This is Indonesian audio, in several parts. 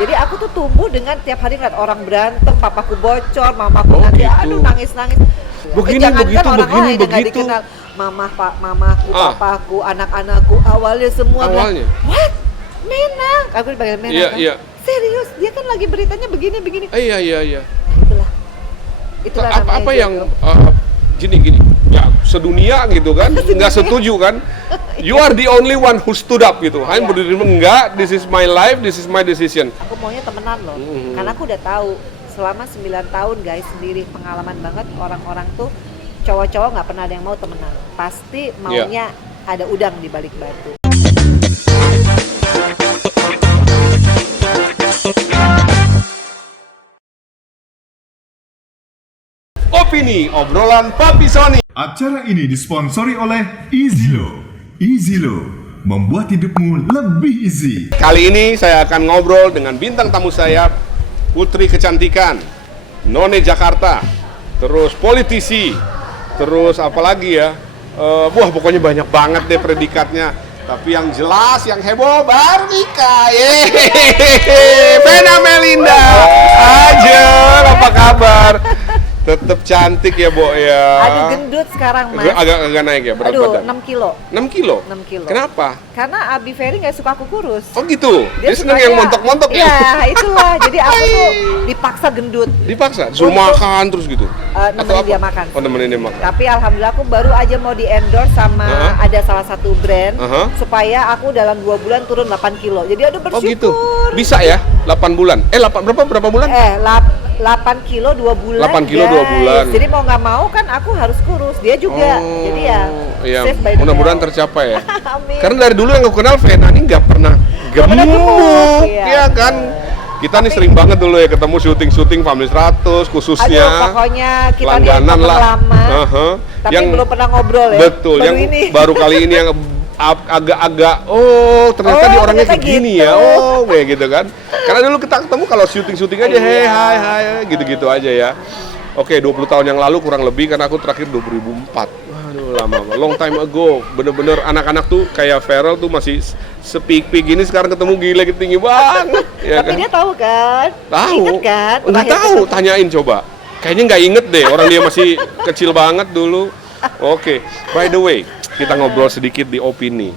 Jadi aku tuh tumbuh dengan tiap hari ngeliat orang berantem, papaku bocor, mamaku nanti gitu. aduh nangis-nangis. Jangankan orang lain yang nggak begitu. dikenal, mamaku, papaku, anak-anakku awalnya semua bilang, what? Mena? Aku dipanggil Mena kan? Iya. Serius, dia kan lagi beritanya begini-begini. Iya. Itulah Apa yang gini ya sedunia gitu kan nggak setuju kan, you are the only one who stood up gitu, hanya berdiri enggak, this is my life, this is my decision. Aku maunya temenan loh, karena aku udah tahu selama 9 tahun guys sendiri pengalaman banget orang-orang tuh cowok-cowok nggak pernah ada yang mau temenan, pasti maunya ada udang di balik batu. Opini obrolan Papi Sony. Acara ini disponsori oleh EasyLo. EasyLo membuat hidupmu lebih easy. Kali ini saya akan ngobrol dengan bintang tamu saya, putri kecantikan, none Jakarta, terus politisi, terus apalagi ya, pokoknya banyak banget deh predikatnya. Tapi yang jelas, yang heboh baru nikah. Vena Melinda, Ajel, apa kabar? Tetap cantik ya, Bo ya. Aduh gendut sekarang, Mas. Agak naik ya, berat badan? 6 kilo. 6 kilo? 6 kilo. Kenapa? Karena Abi Ferry nggak suka aku kurus. Oh gitu? Dia seneng sukanya- yang montok-montok ya? Iya, itulah. Jadi aku tuh dipaksa gendut. Dipaksa? Suruh makan terus gitu? Nemenin dia makan. Oh, nemenin dia makan. Tapi alhamdulillah aku baru aja mau di-endorse sama ada salah satu brand supaya aku dalam 2 bulan turun 8 kilo. Jadi aduh Oh bersyukur. gitu? Bisa ya? 8 bulan? Berapa bulan? 8 kilo 2 bulan. 8 kilo 2 guys. bulan. Jadi mau nggak mau kan aku harus kurus. Dia juga. Jadi ya iya. safe by the Mudah-mudahan bell. tercapai ya. Amin. Karena dari dulu yang aku kenal Vena ini nggak pernah pernah gemuk, gemuk, iya. ya kan? Kita nih sering banget dulu ya ketemu syuting Family 100 khususnya. Aduh, pokoknya kita nih langganan teman lah. lama. Tapi belum pernah ngobrol ya. Betul, baru yang ini. baru kali ini yang agak-agak ternyata dia orangnya kayak ternyata gini gitu. ya. Kayak gitu kan. Karena dulu kita ketemu kalau syuting aja hai gitu-gitu aja ya. Oke, 20 tahun yang lalu kurang lebih karena aku terakhir 2004. Waduh, lama, long time ago. Bener-bener anak-anak tuh kayak Feral tuh masih sepik-pik gini, sekarang ketemu gila tinggi banget. Ya Tapi kan? dia tahu kan? Tahu. Ingat kan? Nggak tahu, tanyain coba. Kayaknya nggak inget deh, orang dia masih kecil banget dulu. Oke, by the way, kita ngobrol sedikit di opini.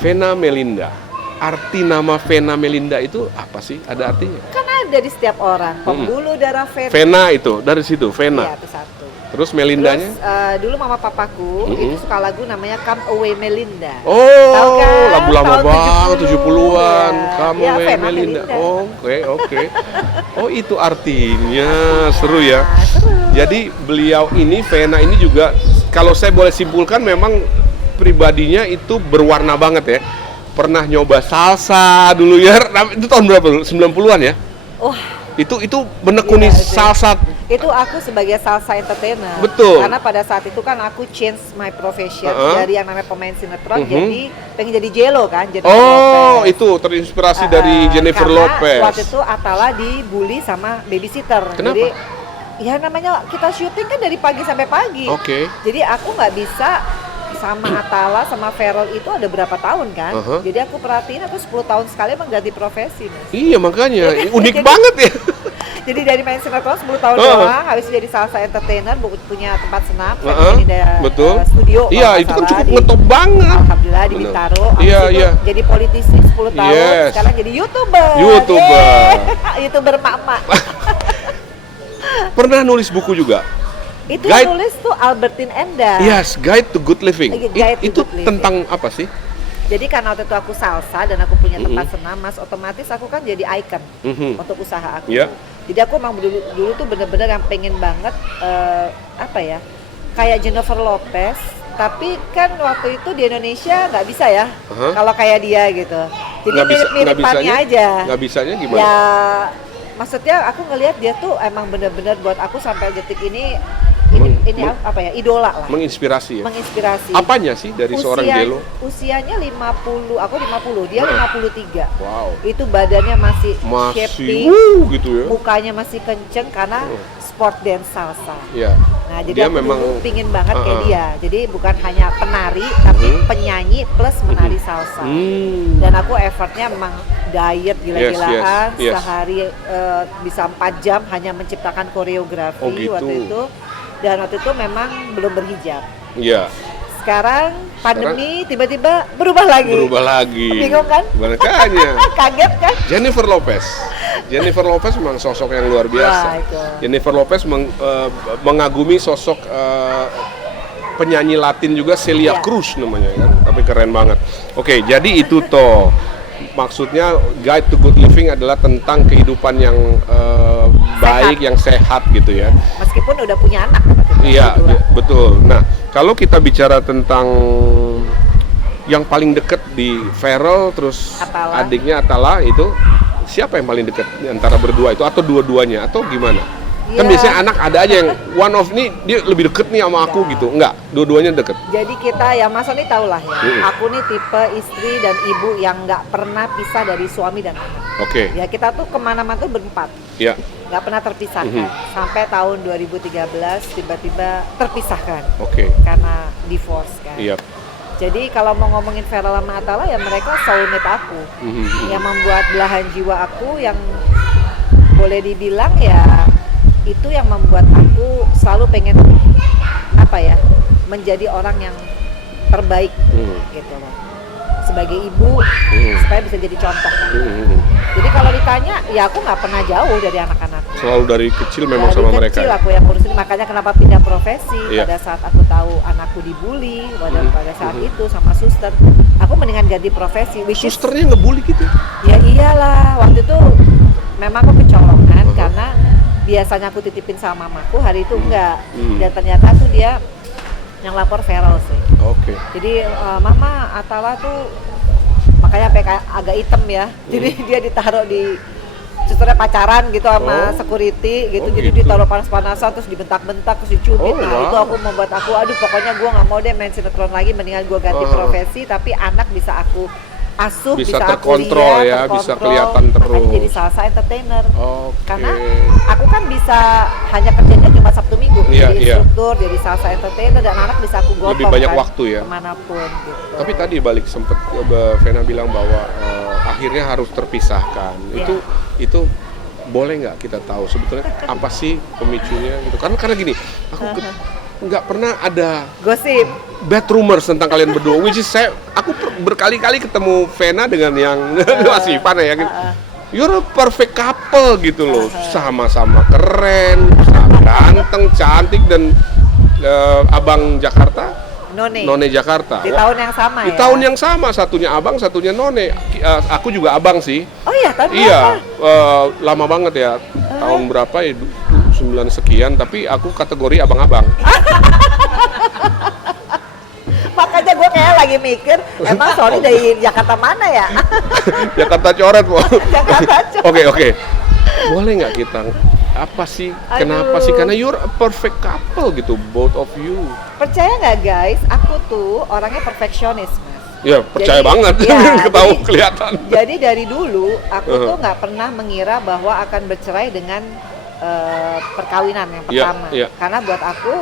Vena Melinda, arti nama Vena Melinda itu apa sih? Ada artinya? Kan ada di setiap orang. Pembuluh darah Vena. Vena itu, dari situ, Vena. Iya, itu satu. Terus Melindanya? Terus dulu mama papaku itu suka lagu namanya Come Away Melinda. Oh, tahu kan? lagu lama Tahun banget, 70-an. Ya. Kamu Ya, Vena Melinda. Melinda. Oke. Oh, itu artinya. Seru ya. Seru. Jadi beliau ini, Vena ini juga, kalau saya boleh simpulkan memang pribadinya itu berwarna banget ya. Pernah nyoba salsa dulu ya. Itu tahun berapa dulu? 90-an ya? Wah, Itu menekuni Iya, salsa. itu aku sebagai salsa entertainer. Betul. Karena pada saat itu kan aku change my profession dari yang namanya pemain sinetron jadi pengen jadi J.Lo kan, jadi Oh, Lopez. itu terinspirasi dari Jennifer Karena Lopez. waktu itu Atala dibully sama babysitter. Kenapa? Jadi ya namanya kita syuting kan dari pagi sampai pagi. Oke. Jadi aku nggak bisa sama Atala sama Feral itu ada berapa tahun kan. Jadi aku perhatiin aku 10 tahun sekali emang ganti profesi, Mas. Iya, makanya unik Jadi- banget ya. Jadi dari main sinetron 10 tahun doang, habis itu jadi salsa entertainer, punya tempat senam, ini betul. studio. Iya, kalau itu nggak kan salah, cukup ngetop banget. Alhamdulillah di Bener. Bintaro. Iya, Habis itu iya. jadi politisi 10 tahun, Yes. sekarang jadi YouTuber. YouTuber. Yeay. YouTuber mak-mak. Pernah nulis buku juga. Itu Guide. yang nulis tuh Albertine Endah. Yes, Guide to Good Living. Guide to Itu Good Living. tentang apa sih? Jadi karena waktu itu aku salsa dan aku punya tempat senam, Mas, otomatis aku kan jadi icon untuk usaha aku. Iya. Jadi aku emang dulu tuh bener-bener yang pengen banget apa ya, kayak Jennifer Lopez. Tapi kan waktu itu di Indonesia nggak bisa ya, kalau kayak dia gitu. Jadi mirip-miripannya aja. Nggak bisanya gimana? Ya, maksudnya aku ngelihat dia tuh emang bener-bener buat aku sampai detik ini ini apa ya, idola lah. Menginspirasi ya. Menginspirasi. Apanya sih dari seorang Gelo? Usianya 50, aku 50, dia 53. Wow. Itu badannya masih Masih shaping, gitu ya. mukanya masih kenceng karena sport dance salsa. Iya. Nah, jadi Dia aku memang dulu pingin banget kayak dia. Jadi bukan hanya penari, tapi penyanyi plus menari salsa. Dan aku effortnya memang diet gila-gilaan, Yes. sehari bisa 4 jam hanya menciptakan koreografi Oh, gitu. waktu itu. Dan waktu itu memang belum berhijab. Iya. Sekarang pandemi tiba-tiba berubah lagi. Bingung kan? Makanya. Kaget kan? Jennifer Lopez memang sosok yang luar biasa. Wah, itu. Jennifer Lopez mengagumi sosok penyanyi Latin juga, Celia Iya. Cruz namanya kan, tapi keren banget. Oke, jadi itu toh maksudnya Guide to Good Living adalah tentang kehidupan yang baik, yang sehat gitu ya. Meskipun udah punya anak. Iya, betul. Nah, kalau kita bicara tentang yang paling deket di Farrell, terus Atala. adiknya Atala, itu siapa yang paling deket antara berdua itu, atau dua-duanya, atau gimana? Kan Iya. biasanya anak ada aja yang one of nih dia lebih deket nih sama aku gitu. Enggak, dua-duanya deket. Jadi kita ya Mas Sony tahu lah ya, aku nih tipe istri dan ibu yang nggak pernah pisah dari suami dan anak. Oke. Ya kita tuh kemana-mana tuh berempat, Ya. nggak pernah terpisahkan. Sampai tahun 2013 tiba-tiba terpisahkan Oke. karena divorce kan. Iya. Jadi kalau mau ngomongin Farrell sama Atala ya mereka soulmate aku, yang membuat belahan jiwa aku yang boleh dibilang ya itu yang membuat aku selalu pengen apa ya, menjadi orang yang terbaik gitu loh, sebagai ibu supaya bisa jadi contoh. Jadi kalau ditanya ya aku nggak pernah jauh dari anak-anakku. Selalu dari kecil memang Dari sama kecil mereka. aku yang ngurusin, makanya kenapa pindah profesi. Iya. Pada saat aku tahu anakku dibully pada saat itu sama suster, aku mendingan ganti profesi. Which is, Susternya ngebully gitu. ya iyalah, waktu itu memang aku kecolongan karena biasanya aku titipin sama mamaku, hari itu enggak. Dan ternyata tuh dia yang lapor Farrell sih. Oke. Jadi mama Atala tuh makanya kayak agak hitam ya. Jadi dia ditaruh di susternya pacaran gitu sama security gitu. Jadi gitu. ditaruh panas-panasan terus dibentak-bentak terus dicubit. Itu aku membuat aku aduh pokoknya gue nggak mau deh main sinetron lagi, mendingan gue ganti profesi tapi anak bisa aku asuh, Bisa bisa aku terkontrol lihat, ya, bisa terkontrol. kelihatan terus. Makanya jadi salsa entertainer. Oke. Karena aku kan bisa hanya kerjanya cuma Sabtu Minggu, Iya, jadi iya. instruktur, jadi salsa entertainer dan anak bisa aku gotong Lebih banyak kan, waktu ya. kemanapun gitu. Tapi tadi balik sempet Vena bilang bahwa akhirnya harus terpisahkan. Iya. Itu boleh nggak kita tahu sebetulnya apa sih pemicunya gitu? Karena gini, aku nggak pernah ada Gosip. bad rumors tentang kalian berdua. Which is aku berkali-kali ketemu Vena dengan yang Mas Ivan ya. You're a perfect couple gitu loh, sama-sama keren, ganteng, cantik dan abang Jakarta. None Jakarta. Di tahun yang sama Di ya? tahun yang sama, satunya abang, satunya None. Aku juga abang sih. Oh iya, tahun Iya, berapa? lama banget ya. Tahun berapa ya? 9 sekian, tapi aku kategori abang-abang. Makanya gue kayak lagi mikir, emang Sony dari Jakarta mana ya? Jakarta coret, Po. Jakarta coret. Oke. Boleh nggak kita? Apa sih? Kenapa sih? Karena you're a perfect couple gitu, both of you. Percaya nggak guys, aku tuh orangnya perfeksionis, Mas. Ya, percaya Jadi, banget. ya, Ketahui jadi- kelihatan. Jadi dari dulu aku tuh nggak pernah mengira bahwa akan bercerai dengan perkawinan yang Iya, pertama. iya. Karena buat aku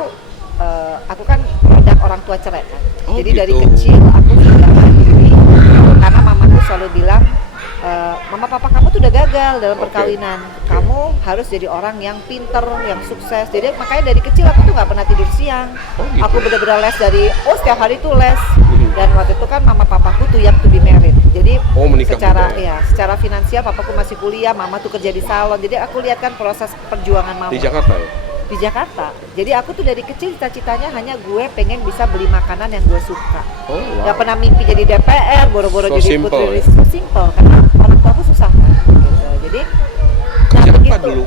kan produk orang tua cerai kan. Oh, Jadi dari gitu. kecil aku sudah mandiri karena mamaku selalu bilang, mama papa kamu tuh udah gagal dalam Oke. perkawinan. Kamu harus jadi orang yang pinter, yang sukses. Jadi makanya dari kecil aku tuh nggak pernah tidur siang. Oh, gitu. Aku bener-bener les setiap hari tuh les. Dan waktu itu kan mama papaku tuh yang to be married. Jadi Menikah secara muda. ya, secara finansial papaku masih kuliah, mama tuh kerja di salon. Jadi aku lihat kan proses perjuangan mama Di Jakarta ya? di Jakarta. Jadi aku tuh dari kecil cita-citanya hanya gue pengen bisa beli makanan yang gue suka. Oh, wow. Gak pernah mimpi jadi DPR, boro-boro So jadi simple, putri. ya? So simple karena orang tua aku susah kan. Gitu. Jadi Kerja apa begitu. dulu?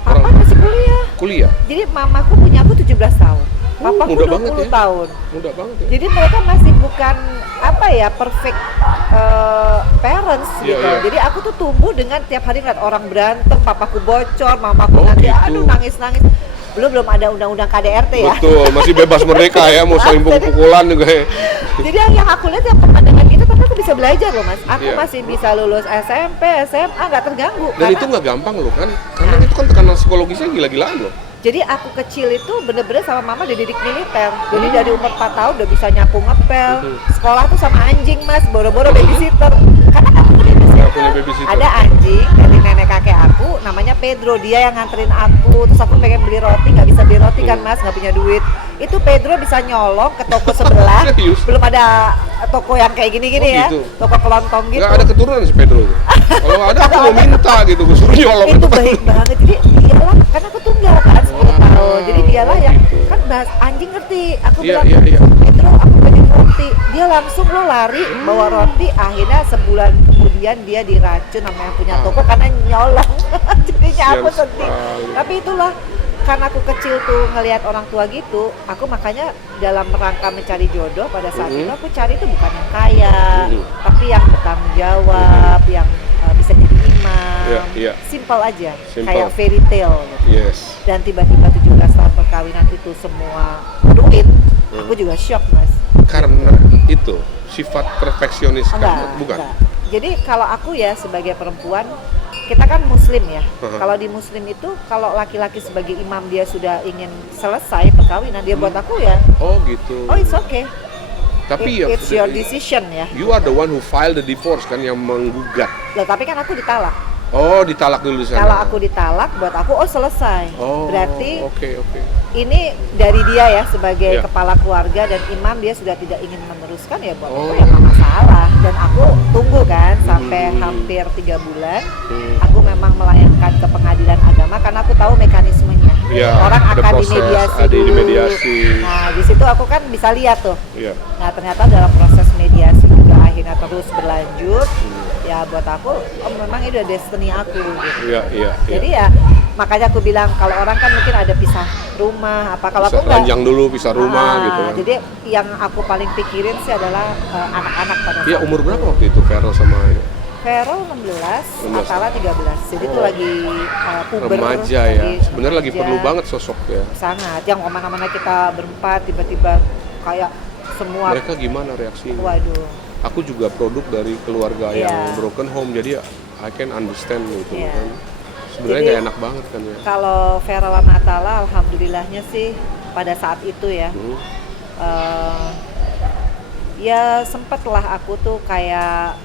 Papa masih kuliah. Kuliah? Jadi mamaku punya aku 17 tahun. Papaku muda 20 banget ya. tahun. Muda banget ya? Jadi mereka masih bukan apa ya perfect parents Iya, gitu. iya. Jadi aku tuh tumbuh dengan tiap hari ngeliat orang berantem, papaku bocor, mamaku Oh, nanti gitu. aduh nangis-nangis. belum ada undang-undang KDRT ya. Betul, masih bebas merdeka ya, mau saling pukul-pukulan juga ya. Jadi yang aku lihat yang pemandangan gitu, tapi aku bisa belajar loh mas. Aku Iya. masih bisa lulus SMP, SMA, nggak terganggu. Dan itu nggak gampang loh kan, karena itu kan tekanan psikologisnya gila-gilaan loh. Jadi aku kecil itu bener-bener sama mama dididik militer. Jadi dari umur 4 tahun udah bisa nyapu ngepel. Sekolah tuh sama anjing mas, boro-boro babysitter. Karena aku punya Nggak babysitter. punya babysitter. Ada anjing dari nenek kakek aku, namanya Pedro. Dia yang nganterin aku. Terus aku pengen beli roti, nggak bisa beli roti kan mas, nggak punya duit. Itu Pedro bisa nyolong ke toko sebelah. Serius? Belum ada toko yang kayak gini-gini Oh, ya, gitu. toko kelontong gitu. Nggak ada keturunan si Pedro itu. Kalau ada aku mau minta gitu, gue suruh nyolong Itu baik banget. Jadi dialah, karena aku tunggal kan 10 tahun. Jadi dialah yang gitu. kan bahas anjing ngerti. Aku Iya, bilang, iya. Pedro aku pengen roti. Dia langsung lo lari bawa roti. Akhirnya sebulan kemudian dia diracun sama yang punya toko karena nyolong. Jadinya aku Sian sedih. sekali. Tapi itulah, karena aku kecil tuh ngelihat orang tua gitu, aku makanya dalam rangka mencari jodoh pada saat itu aku cari tuh bukan yang kaya, tapi yang bertanggung jawab, yang bisa jadi imam, Iya, iya. simple aja, Simple. kayak fairy tale gitu. Yes. Dan tiba-tiba 17 tahun perkawinan itu semua ruin, aku juga shock mas. Karena itu sifat perfeksionis kamu, bukan? Enggak. Jadi kalau aku ya sebagai perempuan, kita kan muslim ya. Kalau di muslim itu, kalau laki-laki sebagai imam dia sudah ingin selesai perkawinan, dia buat aku ya, Oh gitu. oh it's okay. Tapi ya, It's your decision ya. you are the one who filed the divorce kan, yang menggugat. Loh, tapi kan aku ditalak. Oh, ditalak dulu di sana. Kalau aku ditalak, buat aku oh selesai. Oh, Berarti oke. ini dari dia ya sebagai Iya. kepala keluarga dan imam, dia sudah tidak ingin meneruskan ya buat aku Oh. ya nggak masalah. Dan aku tunggu kan sampai hampir 3 bulan. Aku memang melayangkan ke pengadilan agama karena aku tahu mekanismenya. Iya, Orang ada akan proses, dimediasi ada dulu. dimediasi. Nah di situ aku kan bisa lihat tuh. Iya. Nah ternyata dalam proses mediasi juga akhirnya terus berlanjut. Ya buat aku, oh memang ini udah destiny aku gitu. Iya. Jadi ya makanya aku bilang kalau orang kan mungkin ada pisah rumah apa, kalau Bisa aku enggak. ranjang dulu, bisa rumah gitu kan. Jadi yang aku paling pikirin sih adalah anak-anak pada Iya, saat umur itu. berapa waktu itu Vero sama Vero 16, 16. Atala 13. Jadi itu Oh. lagi puber. remaja ya? Sebenarnya lagi perlu banget sosok ya. Sangat. Yang kemana-mana kita berempat tiba-tiba kayak semua. Mereka gimana reaksinya? Waduh. Aku juga produk dari keluarga Iya. yang broken home, jadi I can understand gitu Iya. kan. Sebenarnya Jadi- nggak enak banget kan ya. Kalau Vero sama Atala, alhamdulillahnya sih pada saat itu ya. Ya sempet lah aku tuh kayak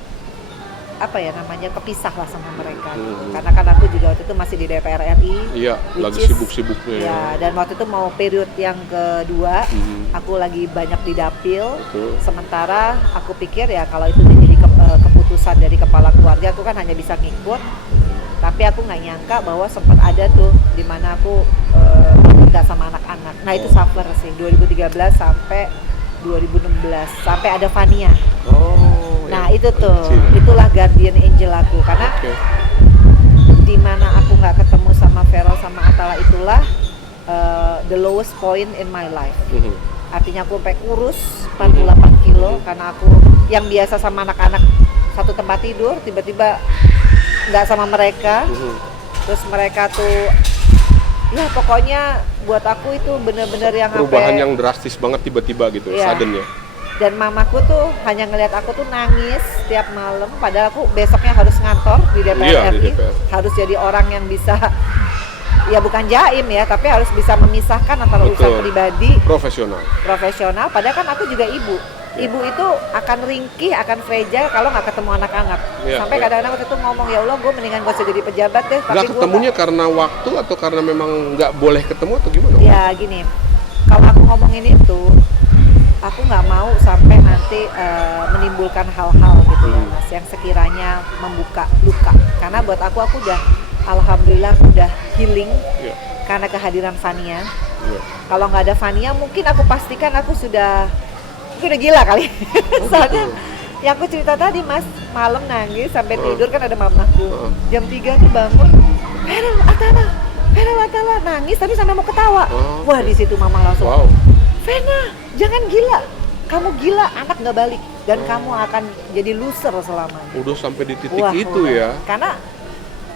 apa ya namanya, kepisah lah sama mereka gitu. Karena kan aku juga waktu itu masih di DPR RI. Iya, which lagi is- sibuk-sibuknya ya. Ya, dan waktu itu mau period yang kedua, aku lagi banyak di dapil. Betul. Sementara aku pikir ya kalau itu jadi keputusan dari kepala keluarga, aku kan hanya bisa ngikut. Tapi aku nggak nyangka bahwa sempat ada tuh di mana aku nggak sama anak-anak. Nah itu suffer sih 2013 sampai 2016 sampai ada Fania. Oh. Nah ya. itu tuh, Kecil. itulah guardian angel aku karena Oke. di mana aku nggak ketemu sama Vero sama Atala itulah the lowest point in my life. Artinya aku sampai kurus 48 kilo karena aku yang biasa sama anak-anak satu tempat tidur tiba-tiba nggak sama mereka. Terus mereka tuh ya pokoknya buat aku itu bener-bener yang Perubahan sampai- yang drastis banget tiba-tiba gitu, Iya. sudden ya. Dan mamaku tuh hanya ngelihat aku tuh nangis tiap malam, padahal aku besoknya harus ngantor di DPR Iya, di RI, DPR. harus jadi orang yang bisa, ya bukan jaim ya, tapi harus bisa memisahkan antara urusan Betul. pribadi, Profesional. profesional. Padahal kan aku juga ibu. Ibu itu akan ringkih, akan fragile kalau nggak ketemu anak-anak. Iya, Sampai iya. kadang-kadang waktu itu ngomong, ya Allah gue mendingan gak usah jadi pejabat deh. Nggak gua ketemunya karena waktu atau karena memang nggak boleh ketemu atau gimana? Ya gini, kalau aku ngomongin itu, aku nggak mau sampai nanti menimbulkan hal-hal gitu ya mas, yang sekiranya membuka luka. Karena buat aku udah, alhamdulillah udah healing Iya. karena kehadiran Fania. Iya. Kalau nggak ada Fania, mungkin aku pastikan aku udah gila kali. Soalnya yang aku cerita tadi mas, malam nangis sampai tidur kan ada mamaku. Jam 3 tuh bangun, Vero Atala nangis tapi sampai mau ketawa. Oh, Wah di situ mama langsung, Wow. Vena, jangan gila. Kamu gila, anak nggak balik dan kamu akan jadi loser selamanya. Udah sampai di titik Wah, itu udah. ya. Karena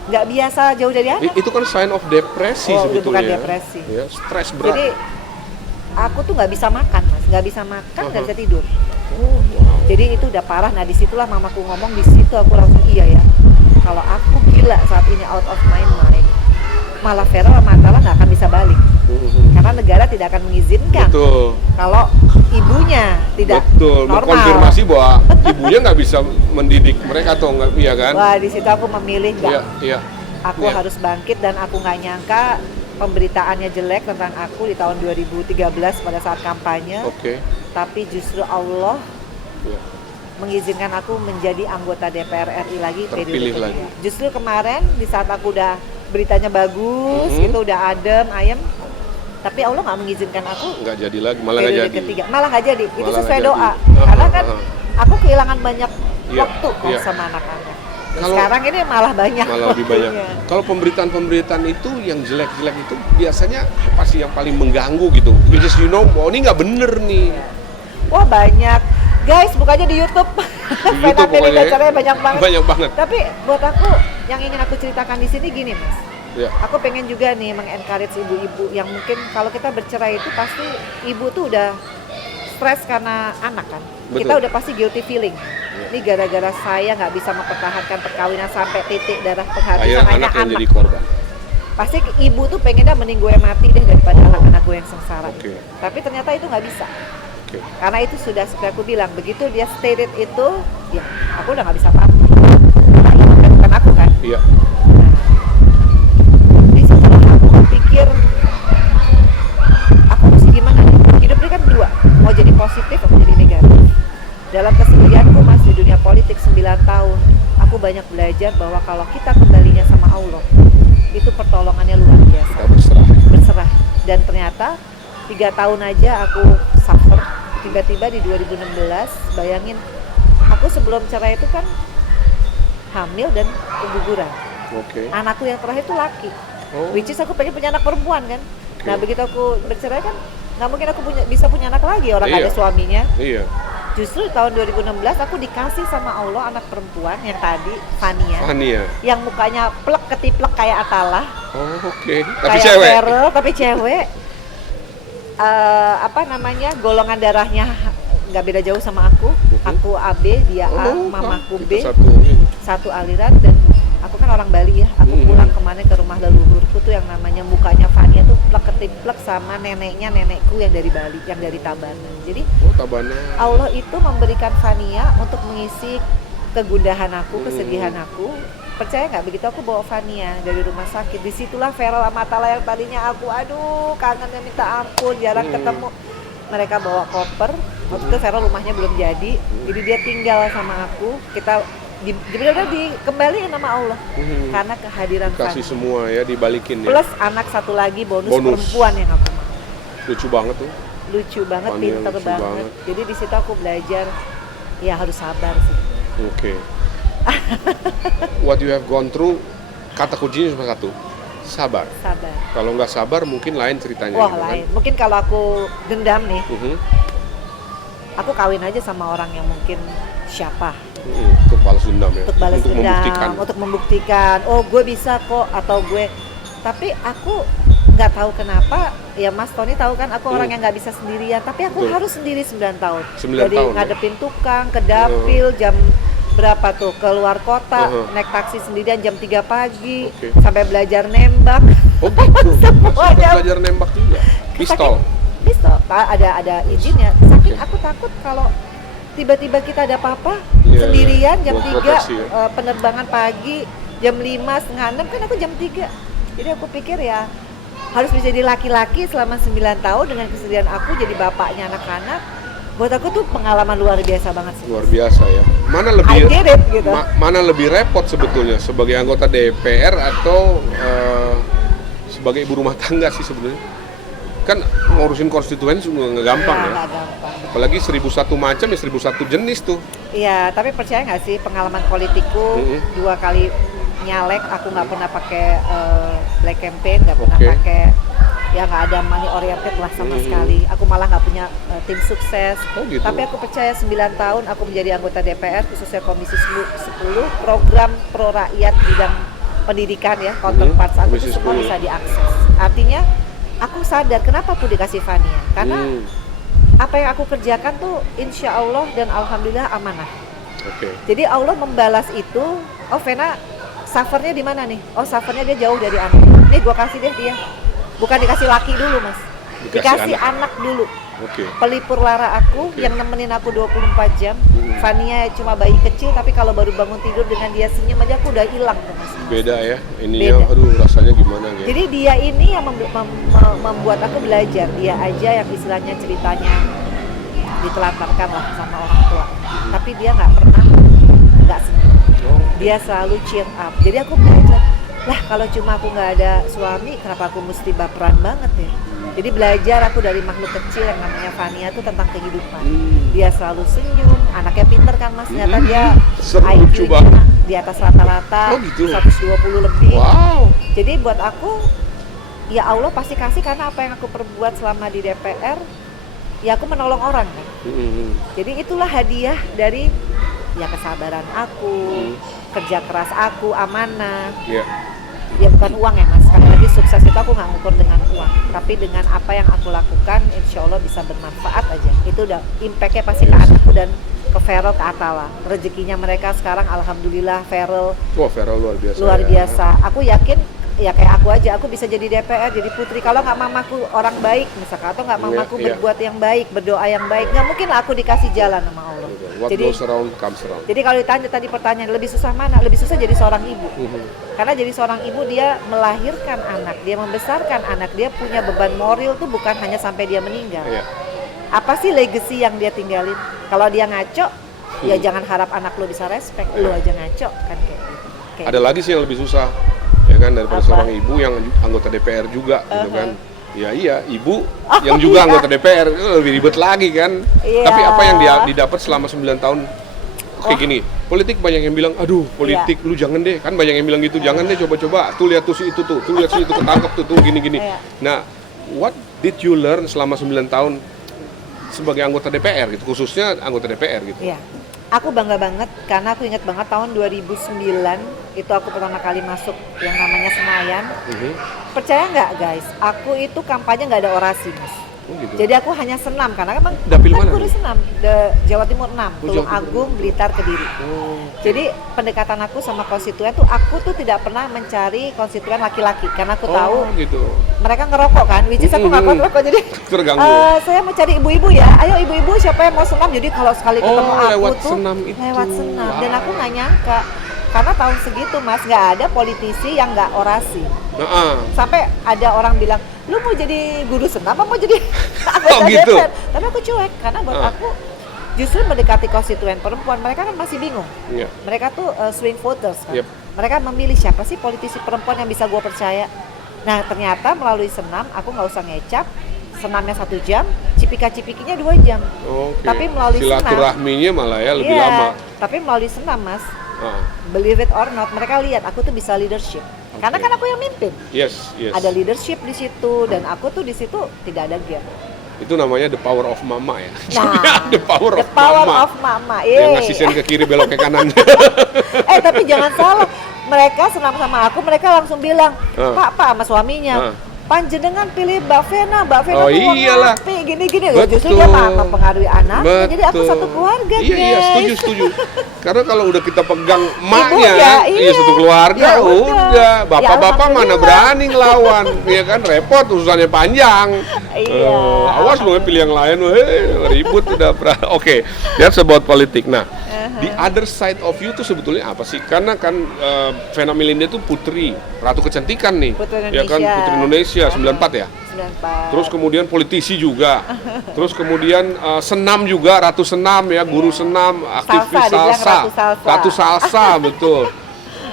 nggak biasa jauh dari anak. Itu kan sign of depresi Oh, sebetulnya. bukan depresi. Ya, stres berat. Jadi aku tuh nggak bisa makan, Mas, nggak bisa makan, nggak bisa tidur. Oh, wow. Jadi itu udah parah. Nah disitulah mamaku ngomong, di situ aku langsung iya ya. Kalau aku gila saat ini out of my mind, malah Vero sama Atala nggak akan bisa balik. Karena negara tidak akan mengizinkan. Betul. Kalau ibunya tidak Betul, normal. mengkonfirmasi bahwa ibunya nggak bisa mendidik mereka atau nggak, iya kan? Wah di situ aku memilih nggak. Iya, iya. Aku Iya. harus bangkit dan aku nggak nyangka pemberitaannya jelek tentang aku di tahun 2013 pada saat kampanye. Oke. Tapi justru Allah Iya. mengizinkan aku menjadi anggota DPR RI lagi Terpilih periode lagi. kedua. Justru kemarin di saat aku udah beritanya bagus, Mhm. gitu udah adem, ayem, tapi Allah nggak mengizinkan aku Nggak jadi lagi, malah nggak periode jadi. ketiga. Malah nggak jadi. Itu Malah sesuai nggak doa. jadi. Karena kan Aha. aku kehilangan banyak Iya, waktu kan iya. sama anak-anak. Dan Kalau- sekarang ini malah banyak. Malah lebih banyak. waktunya. Kalau pemberitaan-pemberitaan itu yang jelek-jelek itu biasanya apa sih yang paling mengganggu gitu? Which is you know, oh ini nggak bener nih. Wah banyak. Guys, buka aja di YouTube. Di YouTube Fenomena pokoknya caranya banyak banget. Banyak banget. Tapi buat aku yang ingin aku ceritakan di sini gini, Mas. Ya. Aku pengen juga nih mengencourage ibu-ibu yang mungkin kalau kita bercerai itu pasti ibu tuh udah stres karena anak kan. Betul. Kita udah pasti guilty feeling. Ini gara-gara saya nggak bisa mempertahankan perkawinan sampai titik darah penghabisan Akhirnya hanya anak yang anak. jadi korban. Pasti ibu tuh pengennya mending gue mati deh daripada anak-anak gue yang sengsara. Oke. Tapi ternyata itu nggak bisa. Oke. Karena itu sudah seperti aku bilang, begitu dia stated itu, ya aku udah nggak bisa apa-apa. Bukan aku kan. Iya. Di situ aku pikir, aku mesti gimana nih? Hidup ini kan dua, mau jadi positif atau jadi negatif. Dalam kesendirianku masih di dunia politik 9 tahun, aku banyak belajar bahwa kalau kita kembalinya sama Allah, itu pertolongannya luar biasa. Kita berserah. Berserah. Dan ternyata 3 tahun aja aku suffer. Tiba-tiba di 2016, bayangin, aku sebelum cerai itu kan hamil dan keguguran. Oke. Anakku yang terakhir itu laki. Oh. Which is aku pengen punya anak perempuan kan. Nah begitu aku bercerai kan nggak mungkin aku bisa punya anak lagi, orang nggak Iya. ada suaminya. Iya. Justru tahun 2016 aku dikasih sama Allah anak perempuan yang tadi Fania, Fania. yang mukanya plek ketiplek kayak Atala, Oh, oke. Tapi kayak cewek. Vero, tapi cewek. Apa namanya, golongan darahnya nggak beda jauh sama aku. Aku AB, dia A, mamaku B, Kita satu ini. satu aliran. Dan aku kan orang Bali ya, aku pulang kemana ke rumah leluhurku tuh yang namanya mukanya Fania tuh plek ketiplek sama nenekku yang dari Bali, yang dari Tabanan. Jadi Oh, Tabana. Allah itu memberikan Fania untuk mengisi kegundahan aku, kesedihan aku. Percaya nggak, begitu aku bawa Fania dari rumah sakit, disitulah Vero sama Atala yang tadinya aku aduh kangennya minta ampun, jarang ketemu, mereka bawa koper. Waktu itu Vero rumahnya belum jadi, jadi dia tinggal sama aku. Kita benar-benar dikembaliin sama Allah karena kehadiran Kasih Fania. semua ya, dibalikin ya. Plus anak satu lagi bonus. Bonus. Perempuan yang aku mau. Lucu banget tuh. Lucu banget, Fania pinter lucu banget. banget. Jadi di situ aku belajar ya harus sabar sih. Oke. What you have gone through, kata kuncinya cuma satu, sabar. Sabar. Kalau nggak sabar mungkin lain ceritanya. Wah gitu kan. lain. Mungkin kalau aku dendam nih, Mhm. aku kawin aja sama orang yang mungkin siapa Untuk balas dendam ya. untuk balas dendam, membuktikan. untuk membuktikan. Oh gue bisa kok, atau gue. Tapi aku nggak tahu kenapa. Ya Mas Tony tahu kan, aku orang yang nggak bisa sendirian. Tapi aku Betul. harus sendiri 9 tahun. 9 Jadi tahun, ya? ngadepin tukang, ke dapil jam berapa tuh, keluar kota, naik taksi sendirian jam 3 pagi, Oke. sampai belajar nembak. Oh gitu. Semuanya. Sampai belajar nembak juga. Pistol. Pistol, Pak, ada izinnya. Saking aku takut kalau tiba-tiba kita ada apa-apa Iya, sendirian iya. jam Buat 3 proteksi ya. penerbangan pagi, jam 5, setengah 6 kan aku jam 3. Jadi aku pikir ya harus bisa jadi laki-laki selama 9 tahun dengan kesedihan aku jadi bapaknya anak-anak. Buat aku tuh pengalaman luar biasa banget sih. Luar biasa ya. Mana I lebih did it gitu. mana lebih repot sebetulnya sebagai anggota DPR atau sebagai ibu rumah tangga sih sebenarnya? Kan ngurusin konstituen nggak gampang ya. Nggak gampang. Apalagi 1001 macam ya 1001 jenis tuh. Iya, tapi percaya nggak sih pengalaman politikku 2 kali nyalek, aku nggak pernah pakai black campaign, nggak pernah Oke. pakai, ya nggak ada money oriented lah sama sekali. Aku malah nggak punya tim sukses. Oh, gitu. Tapi aku percaya 9 tahun aku menjadi anggota DPR khususnya Komisi 10 program pro rakyat bidang pendidikan ya, counterparts aku itu Business semua school. bisa diakses. Artinya aku sadar kenapa aku dikasih Fania, karena apa yang aku kerjakan tuh insya Allah dan alhamdulillah amanah. Oke. Jadi Allah membalas itu. Oh Vena, suffernya di mana nih? Oh suffernya dia jauh dari anak. Nih gua kasih deh dia. Bukan dikasih laki dulu mas, dikasih anak dulu. Oke. Pelipur lara aku yang nemenin aku 24 jam. Fania cuma bayi kecil, tapi kalau baru bangun tidur dengan dia senyum aja aku udah hilang tuh mas. Beda ya, ininya Beda. aduh rasanya gimana gitu. Jadi dia ini yang membuat aku belajar. Dia aja yang istilahnya ceritanya ditelantarkan lah sama orang tua. Tapi dia nggak pernah nggak senyum. Dia selalu cheer up. Jadi aku belajar. Lah kalau cuma aku nggak ada suami, kenapa aku mesti baperan banget ya? Jadi belajar aku dari makhluk kecil yang namanya Fania itu tentang kehidupan. Dia selalu senyum, anaknya pinter kan mas. Ternyata dia Seru, lucu IQ-nya banget. di atas rata-rata, Oh, gitu. 120 lebih. Wow. Jadi buat aku, ya Allah pasti kasih karena apa yang aku perbuat selama di DPR, ya aku menolong orang kan. Jadi itulah hadiah dari ya kesabaran aku, kerja keras aku, amanah. Iya. Ya bukan uang ya mas, sekali lagi sukses itu aku nggak ngukur dengan uang, tapi dengan apa yang aku lakukan, insya Allah bisa bermanfaat aja. Itu udah impact-nya pasti ke anakku dan ke Feral, ke Atala. Rezekinya mereka sekarang alhamdulillah Feral Wah, Feral luar biasa. luar ya. biasa. Aku yakin ya kayak aku aja, aku bisa jadi DPR, jadi putri. Kalau nggak mamaku orang baik misalkan, atau nggak mamaku Iya. berbuat yang baik, berdoa yang baik, nggak mungkin lah aku dikasih jalan sama Allah. What Jadi goes around comes around. jadi kalau ditanya tadi pertanyaan lebih susah mana? Lebih susah jadi seorang ibu. Karena jadi seorang ibu dia melahirkan anak, dia membesarkan anak, dia punya beban moral tuh bukan hanya sampai dia meninggal. Iya. Apa sih legacy yang dia tinggalin? Kalau dia ngaco, ya jangan harap anak lo bisa respect, lo aja ngaco kan kayak gitu. Kayak Ada lagi sih yang lebih susah, ya kan, daripada Apa? seorang ibu yang anggota DPR juga, gitu kan. Ya iya, ibu Oh, yang juga iya. anggota DPR lebih ribet lagi kan. Iya. Tapi apa yang dia didapat selama 9 tahun? Kayak Wah. gini, politik banyak yang bilang, aduh politik lu jangan deh, kan banyak yang bilang gitu, jangan deh coba-coba, tuh lihat tuh si itu tuh lihat si itu ketangkep tuh gini-gini. Iya. Nah, what did you learn selama 9 tahun sebagai anggota DPR gitu, khususnya anggota DPR gitu? Iya. Aku bangga banget karena aku ingat banget tahun 2009 itu aku pertama kali masuk yang namanya Senayan. Percaya nggak guys, aku itu kampanye nggak ada orasi mas. Oh, gitu. Jadi aku hanya senam karena emang Dapil kan mana? guru senam Jawa Timur 6, Tulung Jawa Timur. Agung, Blitar, Kediri. Oh, Jadi pendekatan aku sama konstituen tuh aku tuh tidak pernah mencari konstituen laki-laki karena aku tahu gitu. mereka ngerokok kan, which is aku nggak kuat rokok jadi Terganggu. saya mau cari ibu-ibu ya, ayo ibu-ibu siapa yang mau senam, jadi kalau sekali ketemu aku lewat tuh senam itu. lewat senam dan Wow. aku nggak nyangka karena tahun segitu mas nggak ada politisi yang nggak orasi. Sampai ada orang bilang, lu mau jadi guru senam apa mau jadi anggota Oh, gitu? DPR? Tapi aku cuek karena buat aku justru mendekati konstituen perempuan, mereka kan masih bingung. Iya. Mereka tuh swing voters kan. Yep. Mereka memilih siapa sih politisi perempuan yang bisa gue percaya. Nah ternyata melalui senam aku nggak usah ngecap, senamnya 1 jam, cipika-cipikinya 2 jam. Oke. Tapi melalui senam. Silaturahminya malah ya lebih Iya, lama. tapi melalui senam mas, Ah, believe it or not, mereka lihat aku tuh bisa leadership. Karena kan aku yang mimpin. yes. Ada leadership di situ dan aku tuh di situ tidak ada gap. Itu namanya the power of mama ya. Nah, the power the of power mama. of mama. Yang ngasih sen ke kiri belok ke kanan. Tapi jangan salah. Mereka senam sama aku, mereka langsung bilang, Pak sama suaminya, panjenengan pilih Mbak Vena Oh, tuh wong iyalah. apik, gini-gini loh. Justru dia mempengaruhi anak, jadi aku satu keluarga Iya, guys. setuju. Karena kalau udah kita pegang emaknya, ya, iya. satu keluarga, Ya udah. udah. Bapak-bapak Ya, mana alhamdulillah. berani ngelawan, ya kan repot, urusannya panjang. Iya. Awas lu pilih yang lain, ribut udah. Oke, that's about politik. Nah, the other side of you tuh sebetulnya apa sih? Karena kan Vena Melinda tuh putri, ratu kecantikan nih, Putri ya kan, Indonesia. putri Indonesia 94 ya. 94. Terus kemudian politisi juga, terus kemudian senam juga, ratu senam ya, guru senam, aktivis dibilang salsa, ratu salsa. betul.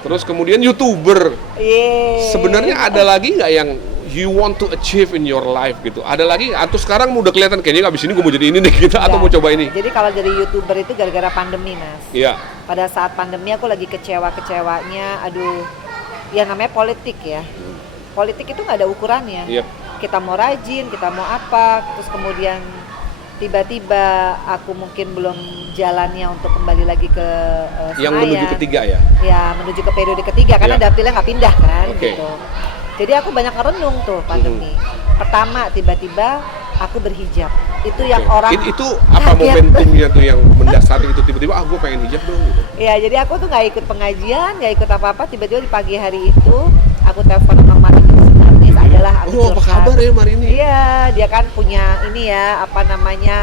Terus kemudian YouTuber. Yeay. Sebenarnya ada lagi nggak yang you want to achieve in your life gitu? Ada lagi atau sekarang udah kelihatan kayaknya abis ini gue mau jadi ini nih gitu, atau Ya. mau coba ini? Jadi kalau dari YouTuber itu gara-gara pandemi mas. Iya. Pada saat pandemi aku lagi kecewa-kecewanya, aduh, ya namanya politik ya. Politik itu nggak ada ukurannya. Iya. Kita mau rajin, kita mau apa, terus kemudian tiba-tiba aku mungkin belum jalannya untuk kembali lagi ke Yang Senayan. menuju ketiga ya? Ya, menuju ke periode ketiga karena Ya. dapilnya nggak pindah kan, Oke. gitu. Jadi aku banyak merenung tuh pandemi. Pertama, tiba-tiba aku berhijab. Itu yang Oke. orang Itu apa kaget. momentumnya tuh yang mendasari itu tiba-tiba gue pengen hijab dong gitu. Ya, jadi aku tuh nggak ikut pengajian, nggak ikut apa-apa. Tiba-tiba di pagi hari itu aku telepon sama Marini Sumarnis, adalah aku Oh, apa curhat. kabar ya Marini? Iya, dia kan punya ini ya, apa namanya,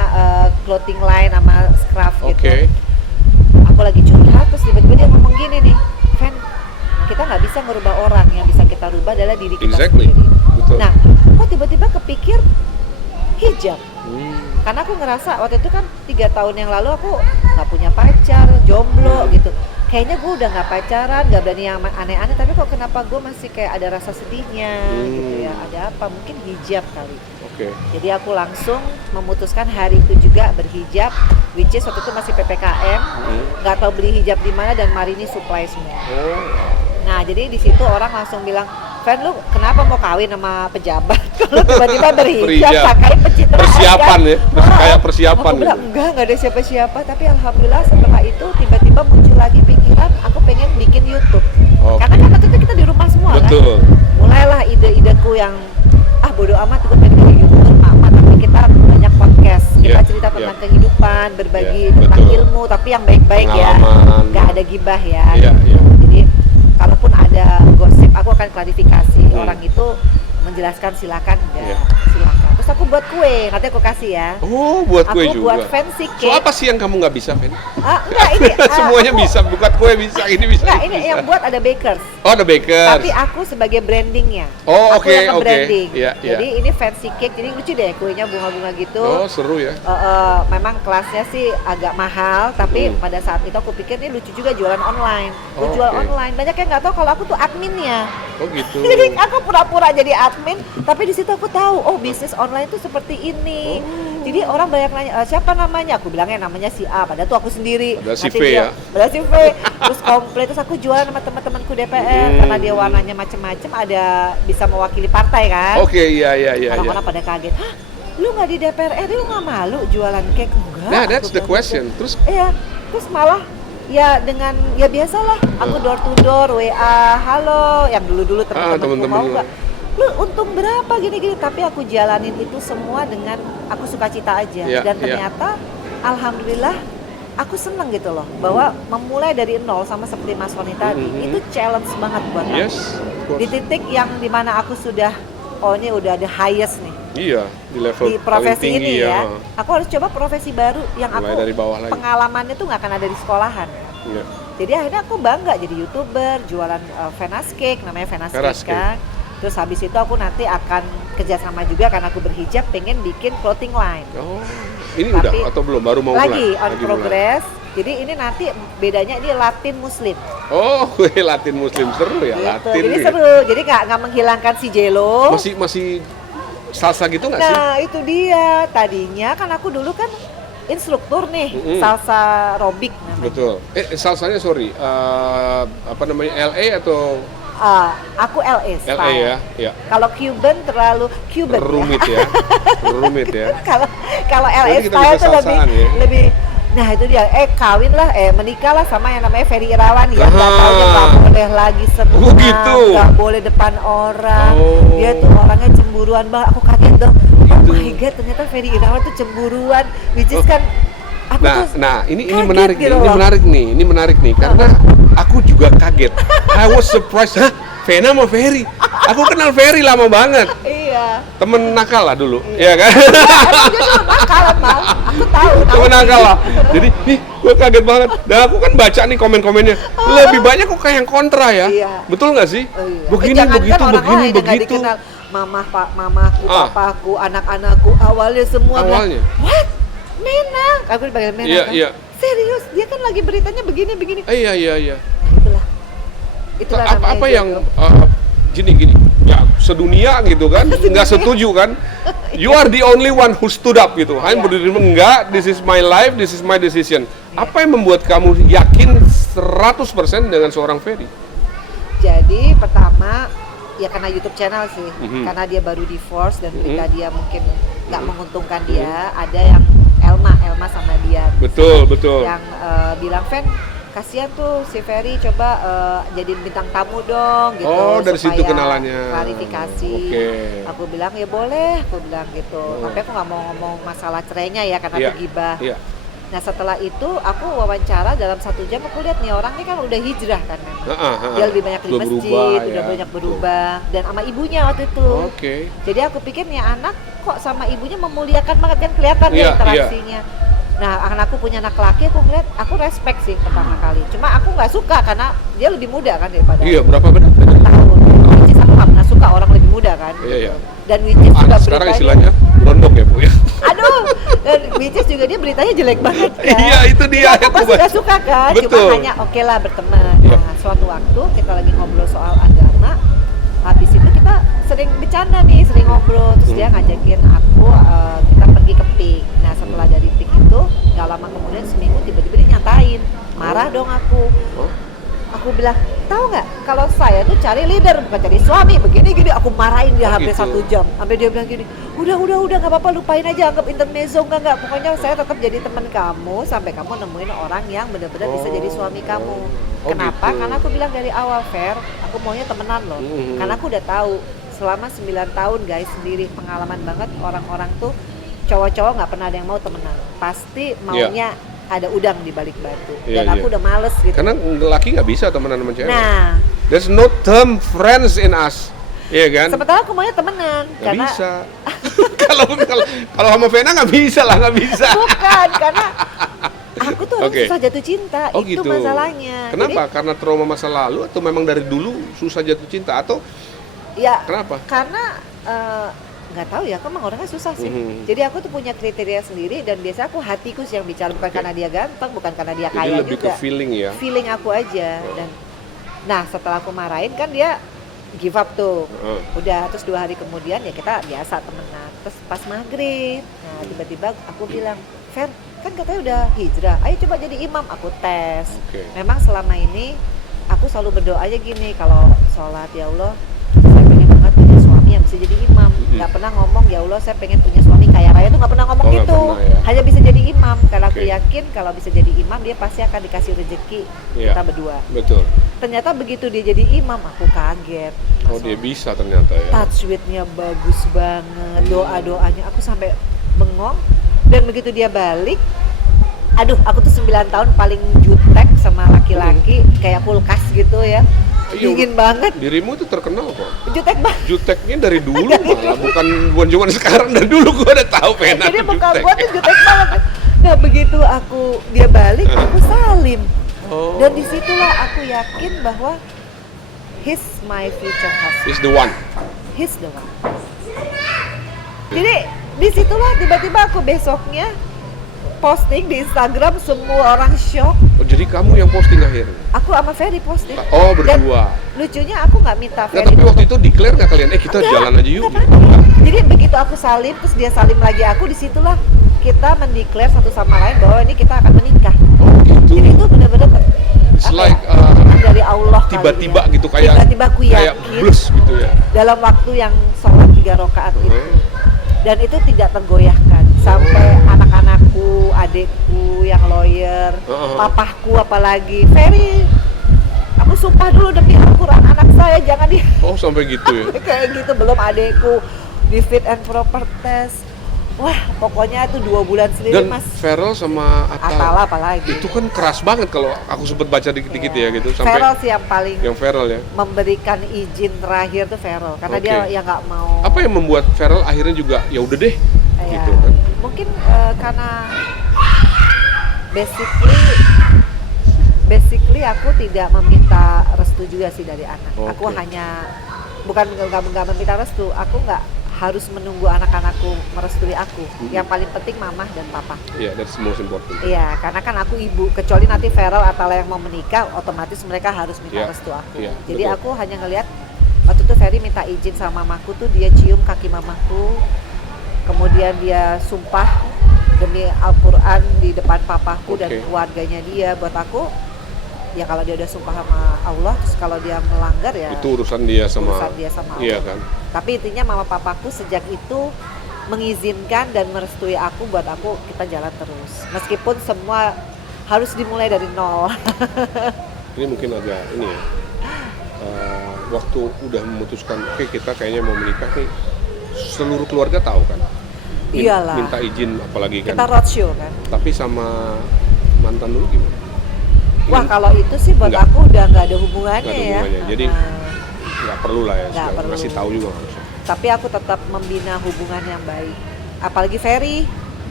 clothing line sama scarf gitu. Oke. Aku lagi curhat, terus tiba-tiba dia ngomong gini nih, Fen, kita nggak bisa merubah orang, yang bisa kita rubah adalah diri kita Exactly. sendiri. Betul. Nah, kok tiba-tiba kepikir hijab? Karena aku ngerasa waktu itu kan 3 tahun yang lalu aku nggak punya pacar, jomblo gitu. Kayaknya gue udah nggak pacaran, nggak berani yang aneh-aneh, tapi kok kenapa gue masih kayak ada rasa sedihnya gitu ya? Ada apa? Mungkin hijab kali. Oke. Jadi aku langsung memutuskan hari itu juga berhijab, which is waktu itu masih PPKM, nggak tahu beli hijab di mana dan Marini supply semua. Oh. Nah, jadi di situ orang langsung bilang, Fen, lu kenapa mau kawin sama pejabat? Kalau tiba-tiba berhijab, Berhijab. pakai pencitraan. Persiapan ya, kayak Aku persiapan bilang, gitu. enggak ada siapa-siapa. Tapi alhamdulillah setelah itu tiba-tiba muncul lagi pikiran, aku pengen bikin YouTube. Oke. Karena kan waktu itu kita di rumah semua Betul. kan. Mulailah ide-ideku yang, bodo amat, gue pengen jadi YouTuber, mama, tapi kita banyak podcast. Kita Yeah, cerita tentang yeah. kehidupan, berbagi Yeah, tentang betul. ilmu, tapi yang baik-baik ya. Pengalaman. Nggak ada gibah ya. Iya, gitu. iya. Jadi kalaupun ada gosip, aku akan klarifikasi. Orang itu menjelaskan silakan, enggak, Iya. silakan. Terus aku buat kue, nanti aku kasih ya. Oh, buat kue Aku juga. buat fancy So cake. apa sih yang kamu nggak bisa, Fen? Enggak ini. Semuanya aku- bisa, buat kue bisa, ini bisa. Enggak, ini ini bisa. yang buat ada bakers. Oh, ada bakers. Tapi aku sebagai brandingnya. Oh, Aku oke, yang oke. branding. Iya, iya. Jadi ini fancy cake, jadi lucu deh kuenya bunga-bunga gitu. Oh, seru ya. Memang kelasnya sih agak mahal, tapi pada saat itu aku pikir ini lucu juga jualan online. Gue Oh, jual oke. online. Banyak yang nggak tahu kalau aku tuh adminnya. Oh, gitu. Jadi aku pura-pura jadi admin, tapi di situ aku tahu, oh bisnis online tuh seperti ini. Jadi orang banyak nanya, siapa namanya? Aku bilangnya namanya si A, padahal tuh aku sendiri. Padahal si Nanti V dia- ya. Padahal si V. Terus komplit, terus aku jualan sama teman-temanku DPR karena dia warnanya macem-macem, ada bisa mewakili partai kan. Oke, iya, iya, iya. Orang-orang pada kaget, hah? Lu nggak di DPR, lu nggak malu jualan cake? Enggak. Nah, aku that's the bilang question. gitu. Terus Iya, terus malah ya dengan ya biasalah aku door to door WA, halo, yang dulu-dulu teman-temanku teman-teman mau lu. nggak? Lu untung berapa gini-gini, tapi aku jalanin itu semua dengan aku sukacita aja. Iya, Dan iya. ternyata alhamdulillah aku seneng gitu loh, bahwa memulai dari nol sama seperti Mas Sony tadi, itu challenge banget buat aku. yes, of course. Di titik yang dimana aku sudah, oh ini udah the highest nih Iya, di level di paling profesi tinggi ini ya. ha. Aku harus coba profesi baru yang Mulai aku dari bawah lagi. pengalamannya tuh nggak akan ada di sekolahan. Iya. Jadi akhirnya aku bangga jadi YouTuber, jualan Venas Cake, namanya Venas Venas Cake kan. Terus habis itu aku nanti akan kerjasama juga karena aku berhijab, pengen bikin clothing line. Oh, ini Tapi udah atau belum? Baru mau Lagi mulai? on Lagi progress. Jadi ini nanti bedanya ini Latin Muslim. mulai. Oh, kue Latin Muslim seru ya, Gitu. Latin. Jadi nih. seru. Jadi nggak menghilangkan si Jelo. Masih salsa gitu nggak sih? Nah itu dia. Tadinya kan aku dulu kan instruktur nih salsa aerobik namanya. Betul. Salsanya sorry, apa namanya, LA atau Aku LA style. LA ya? Iya. Kalau Cuban terlalu Cuban. Rumit ya. Rumit ya. Kalau LA Berarti kita style bisa tuh lebih salsaan ya? lebih. Nah itu dia. Kawin lah, menikah lah sama yang namanya Ferry Irawan ya. Nggak Ah. taunya nggak boleh lagi senang, Oh, gitu. nggak boleh depan orang. Oh. Dia tuh orangnya cemburuan banget. Aku kaget dong. Gitu. Oh my god, ternyata Ferry Irawan tuh cemburuan. Which is kan aku tuh ini kaget menarik gitu nih, loh. ini menarik nih karena aku juga kaget. I was surprised, hah? Vena sama Ferry. Aku kenal Ferry lama banget. Iya. Temen nakal lah dulu, ya kan? Emang dia tuh nakal emang. Aku tahu. Temen nakal lah. Jadi, gue kaget banget. Dan aku kan baca nih komen-komennya. Lebih banyak kok kayak yang kontra ya. Iya. Betul nggak sih? Oh, iya. Begini, Jangankan begitu, orang begini, lain yang nggak begitu. dikenal. Mamaku, papaku, anak-anakku, awalnya semua Awalnya. bilang, what? Mena? Aku dipanggil Mena Iya, kan? iya. Serius, dia kan lagi beritanya begini-begini. Iya. Itulah. Itulah namanya Apa yang jodoh. gini ya sedunia gitu kan nggak setuju kan, you are the only one who stood up gitu. Hanya berdiri enggak, this is my life, this is my decision. Apa yang membuat kamu yakin 100% dengan seorang Ferry? Jadi pertama ya karena YouTube channel sih, Mhm. karena dia baru divorce dan berita dia mungkin nggak menguntungkan dia. Ada yang Elma sama dia. Betul, betul. Yang bilang, Fen, kasihan tuh si Ferry, coba jadi bintang tamu dong gitu. Oh, dari situ supaya kenalannya. klarifikasi. Oke. Aku bilang ya boleh, aku bilang gitu. Tapi aku nggak mau ngomong masalah cerainya ya karena itu gibah. Iya. Nah setelah itu aku wawancara dalam 1 jam, aku lihat nih orang ini kan udah hijrah kan memang. Dia lebih banyak di Udah masjid, berubah, udah ya. banyak berubah, dan sama ibunya waktu itu. Oke. Jadi aku pikir nih anak kok sama ibunya memuliakan banget, kan kelihatan Iya, ya interaksinya. Nah anakku punya anak laki, aku ngeliat, aku respect sih pertama kali. Cuma aku nggak suka karena dia lebih muda kan daripada Iya, berapa beda? tahun. Which is aku nggak pernah suka orang lebih muda kan. Iya. Dan which is juga Sekarang beritanya, istilahnya berondong ya, Bu ya. aduh, dan which is juga dia beritanya jelek banget kan. Iya, itu dia. Aku pasti gak suka kan, Betul. cuma hanya oke lah berteman. Iya. Nah, suatu waktu kita lagi ngobrol soal agama, habis itu kita sering bercanda nih, sering ngobrol, terus dia ngajakin aku, kita pergi ke PIK. Nah setelah dari PIK itu, gak lama kemudian seminggu tiba-tiba dia nyatain, marah dong aku. Oh. Aku bilang, tahu nggak, kalau saya tuh cari leader bukan cari suami, begini aku marahin dia hampir gitu. 1 jam, sampai dia bilang gini, udah nggak apa-apa, lupain aja, anggap intermezzo, nggak, pokoknya saya tetap jadi teman kamu sampai kamu nemuin orang yang benar-benar bisa jadi suami kamu. Kenapa? Gitu. Karena aku bilang dari awal, Fer, aku maunya temenan loh, karena aku udah tahu selama 9 tahun guys, sendiri pengalaman banget, orang-orang tuh cowok-cowok nggak pernah ada yang mau temenan, pasti maunya ada udang di balik batu. Dan aku udah males gitu. Karena laki nggak bisa temenan sama cewek. Nah, There's no term friends in us. Iya kan? sementara aku maunya temenan. Nggak Karena bisa. Kalau sama Vena nggak bisa lah, nggak bisa. bukan, karena aku tuh orang Oke. susah jatuh cinta. Oh itu gitu. masalahnya. Kenapa? Karena trauma masa lalu atau memang dari dulu susah jatuh cinta atau Jadi, ya, kenapa? karena nggak tahu ya, aku emang orangnya susah sih. Jadi aku tuh punya kriteria sendiri dan biasanya aku hatiku sih yang bicara, bukan karena dia ganteng, bukan karena dia Jadi kaya lebih juga. ke feeling ya. Feeling aku aja. Dan nah setelah aku marahin kan dia give up tuh. Udah, terus 2 hari kemudian ya kita biasa temenan. Terus pas maghrib, nah tiba-tiba aku bilang, Fer, kan katanya udah hijrah, ayo coba jadi imam. Aku tes. Oke. Memang selama ini aku selalu berdoa aja gini, kalau sholat, ya Allah, saya pengen banget punya suami yang bisa jadi imam. Nggak pernah ngomong, ya Allah saya pengen punya suami kaya raya, tuh nggak pernah ngomong Oh, nggak gitu. pernah, ya. Hanya bisa jadi imam, karena aku Oke. yakin kalau bisa jadi imam dia pasti akan dikasih rezeki Iya. kita berdua. Betul. Ternyata begitu dia jadi imam, aku kaget. Oh, dia bisa ternyata ya. Tajwidnya bagus banget, doa-doanya aku sampai bengong. Dan begitu dia balik, aduh, aku tuh 9 tahun paling jutek sama laki-laki, kayak kulkas gitu ya. Iya, Dingin banget, Dirimu itu terkenal kok. jutek banget. Juteknya dari dulu malah, bukan cuma sekarang, dari dulu gua udah tahu Vena Jadi tuh muka jutek. gua tuh jutek banget. Nah begitu dia balik, aku salim. Oh. Dan disitulah aku yakin bahwa he's my future husband. Is the one. He's the one. Jadi disitulah tiba-tiba aku besoknya posting di Instagram, semua orang shock. Oh, jadi kamu yang posting akhirnya? Aku sama Ferry posting. Oh, Dan berdua. lucunya aku nggak minta Nah, Ferry. tapi waktu itu declare nggak kalian? Kita Enggak, jalan aja yuk. enggak Gitu. panik. Jadi begitu aku salim, terus dia salim lagi aku, disitulah kita mendeklar satu sama lain bahwa ini kita akan menikah. Oh, gitu. Jadi itu benar-benar It's apa like, ya, dari Allah kali tiba-tiba ya. gitu, kayak tiba-tiba aku kayak yakin blus gitu ya. dalam waktu yang sholat 3 rakaat itu. Dan itu tidak tergoyahkan sampai anak-anakku, adikku yang lawyer, papahku apalagi, Ferry, aku sumpah dulu demi Al-Quran anak saya jangan di Oh, sampai gitu ya. kayak gitu. Belum adikku di fit and proper test. Wah, pokoknya itu 2 bulan sendiri Dan mas. Feral sama Atala apalagi. itu kan keras banget kalau aku sempet baca dikit-dikit ya gitu sampai Feral sih yang paling yang Feral ya. memberikan izin terakhir tuh Feral, karena Oke. dia yang nggak mau. Apa yang membuat Feral akhirnya juga ya udah deh Ya, gitu kan? mungkin karena basically aku tidak meminta restu juga sih dari anak. Aku Oke. hanya bukan nggak meminta restu, aku nggak harus menunggu anak-anakku merestui aku. Yang paling penting mama dan papa. Iya, that's most important. Iya, karena kan aku ibu. Kecuali nanti Feral atau yang mau menikah, otomatis mereka harus minta Iya, restu aku. iya, Jadi betul. aku hanya ngelihat waktu itu Ferry minta izin sama mamaku tuh, dia cium kaki mamaku, kemudian dia sumpah demi Al-Quran di depan papaku dan Oke. keluarganya dia. Buat aku, ya kalau dia udah sumpah sama Allah, terus kalau dia melanggar ya Itu urusan dia sama urusan dia sama Allah. Iya kan? Tapi intinya mama papaku sejak itu mengizinkan dan merestui aku buat aku kita jalan terus. Meskipun semua harus dimulai dari nol. Ini mungkin agak ini ya. Waktu udah memutuskan, oke kita kayaknya mau menikah nih, seluruh keluarga tahu kan? Iyalah. Minta izin apalagi kan? Kita roadshow kan. Tapi sama mantan dulu gimana? Wah kalau itu sih buat Enggak. aku udah nggak ada hubungannya, Nggak ada hubungannya. ya. Jadi nggak perlu lah ya, Nggak segala perlu. ngasih tahu juga harusnya. Tapi aku tetap membina hubungan yang baik. Apalagi Ferry,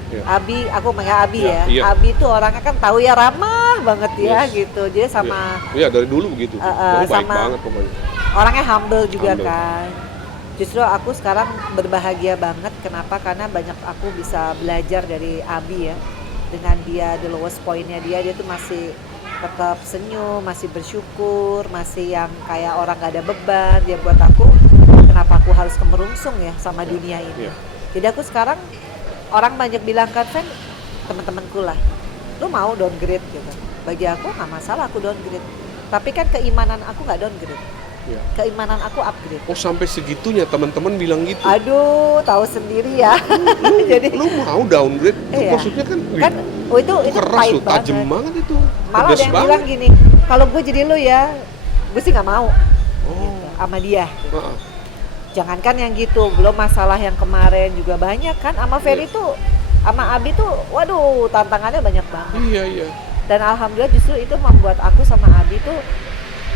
Ya. Abi, aku manggil Abi Ya, ya. iya. Abi tuh orangnya kan tahu ya ramah banget ya Yes. gitu. Dia sama Iya dari dulu begitu. Baik sama- banget pokoknya. orangnya humble juga Humble. kan. Justru aku sekarang berbahagia banget. Kenapa? Karena banyak aku bisa belajar dari Abi ya. Dengan dia the lowest point-nya dia tuh masih tetap senyum, masih bersyukur, masih yang kayak orang gak ada beban. Dia buat aku, kenapa aku harus kemerungsung ya sama dunia ini. Iya. Jadi aku sekarang orang banyak bilang kan, Fen, teman-temanku lah, lu mau downgrade gitu. Bagi aku nggak masalah aku downgrade. Tapi kan keimanan aku nggak downgrade. Iya. Keimanan aku upgrade. Oh sampai segitunya teman-teman bilang gitu. Aduh, tahu sendiri ya. Jadi Lu mau downgrade? Itu Iya. maksudnya kan, kan itu keras pahit tuh, tajam banget. banget itu. Malah ada Pedes yang banget. bilang gini, kalau gue jadi lu ya, gue sih nggak mau Oh. sama dia. Heeh. Jangankan yang gitu, belum masalah yang kemarin juga banyak kan. Sama Ferry Iya. tuh, sama Abi tuh, waduh tantangannya banyak banget. Iya iya. Dan alhamdulillah justru itu membuat aku sama Abi tuh,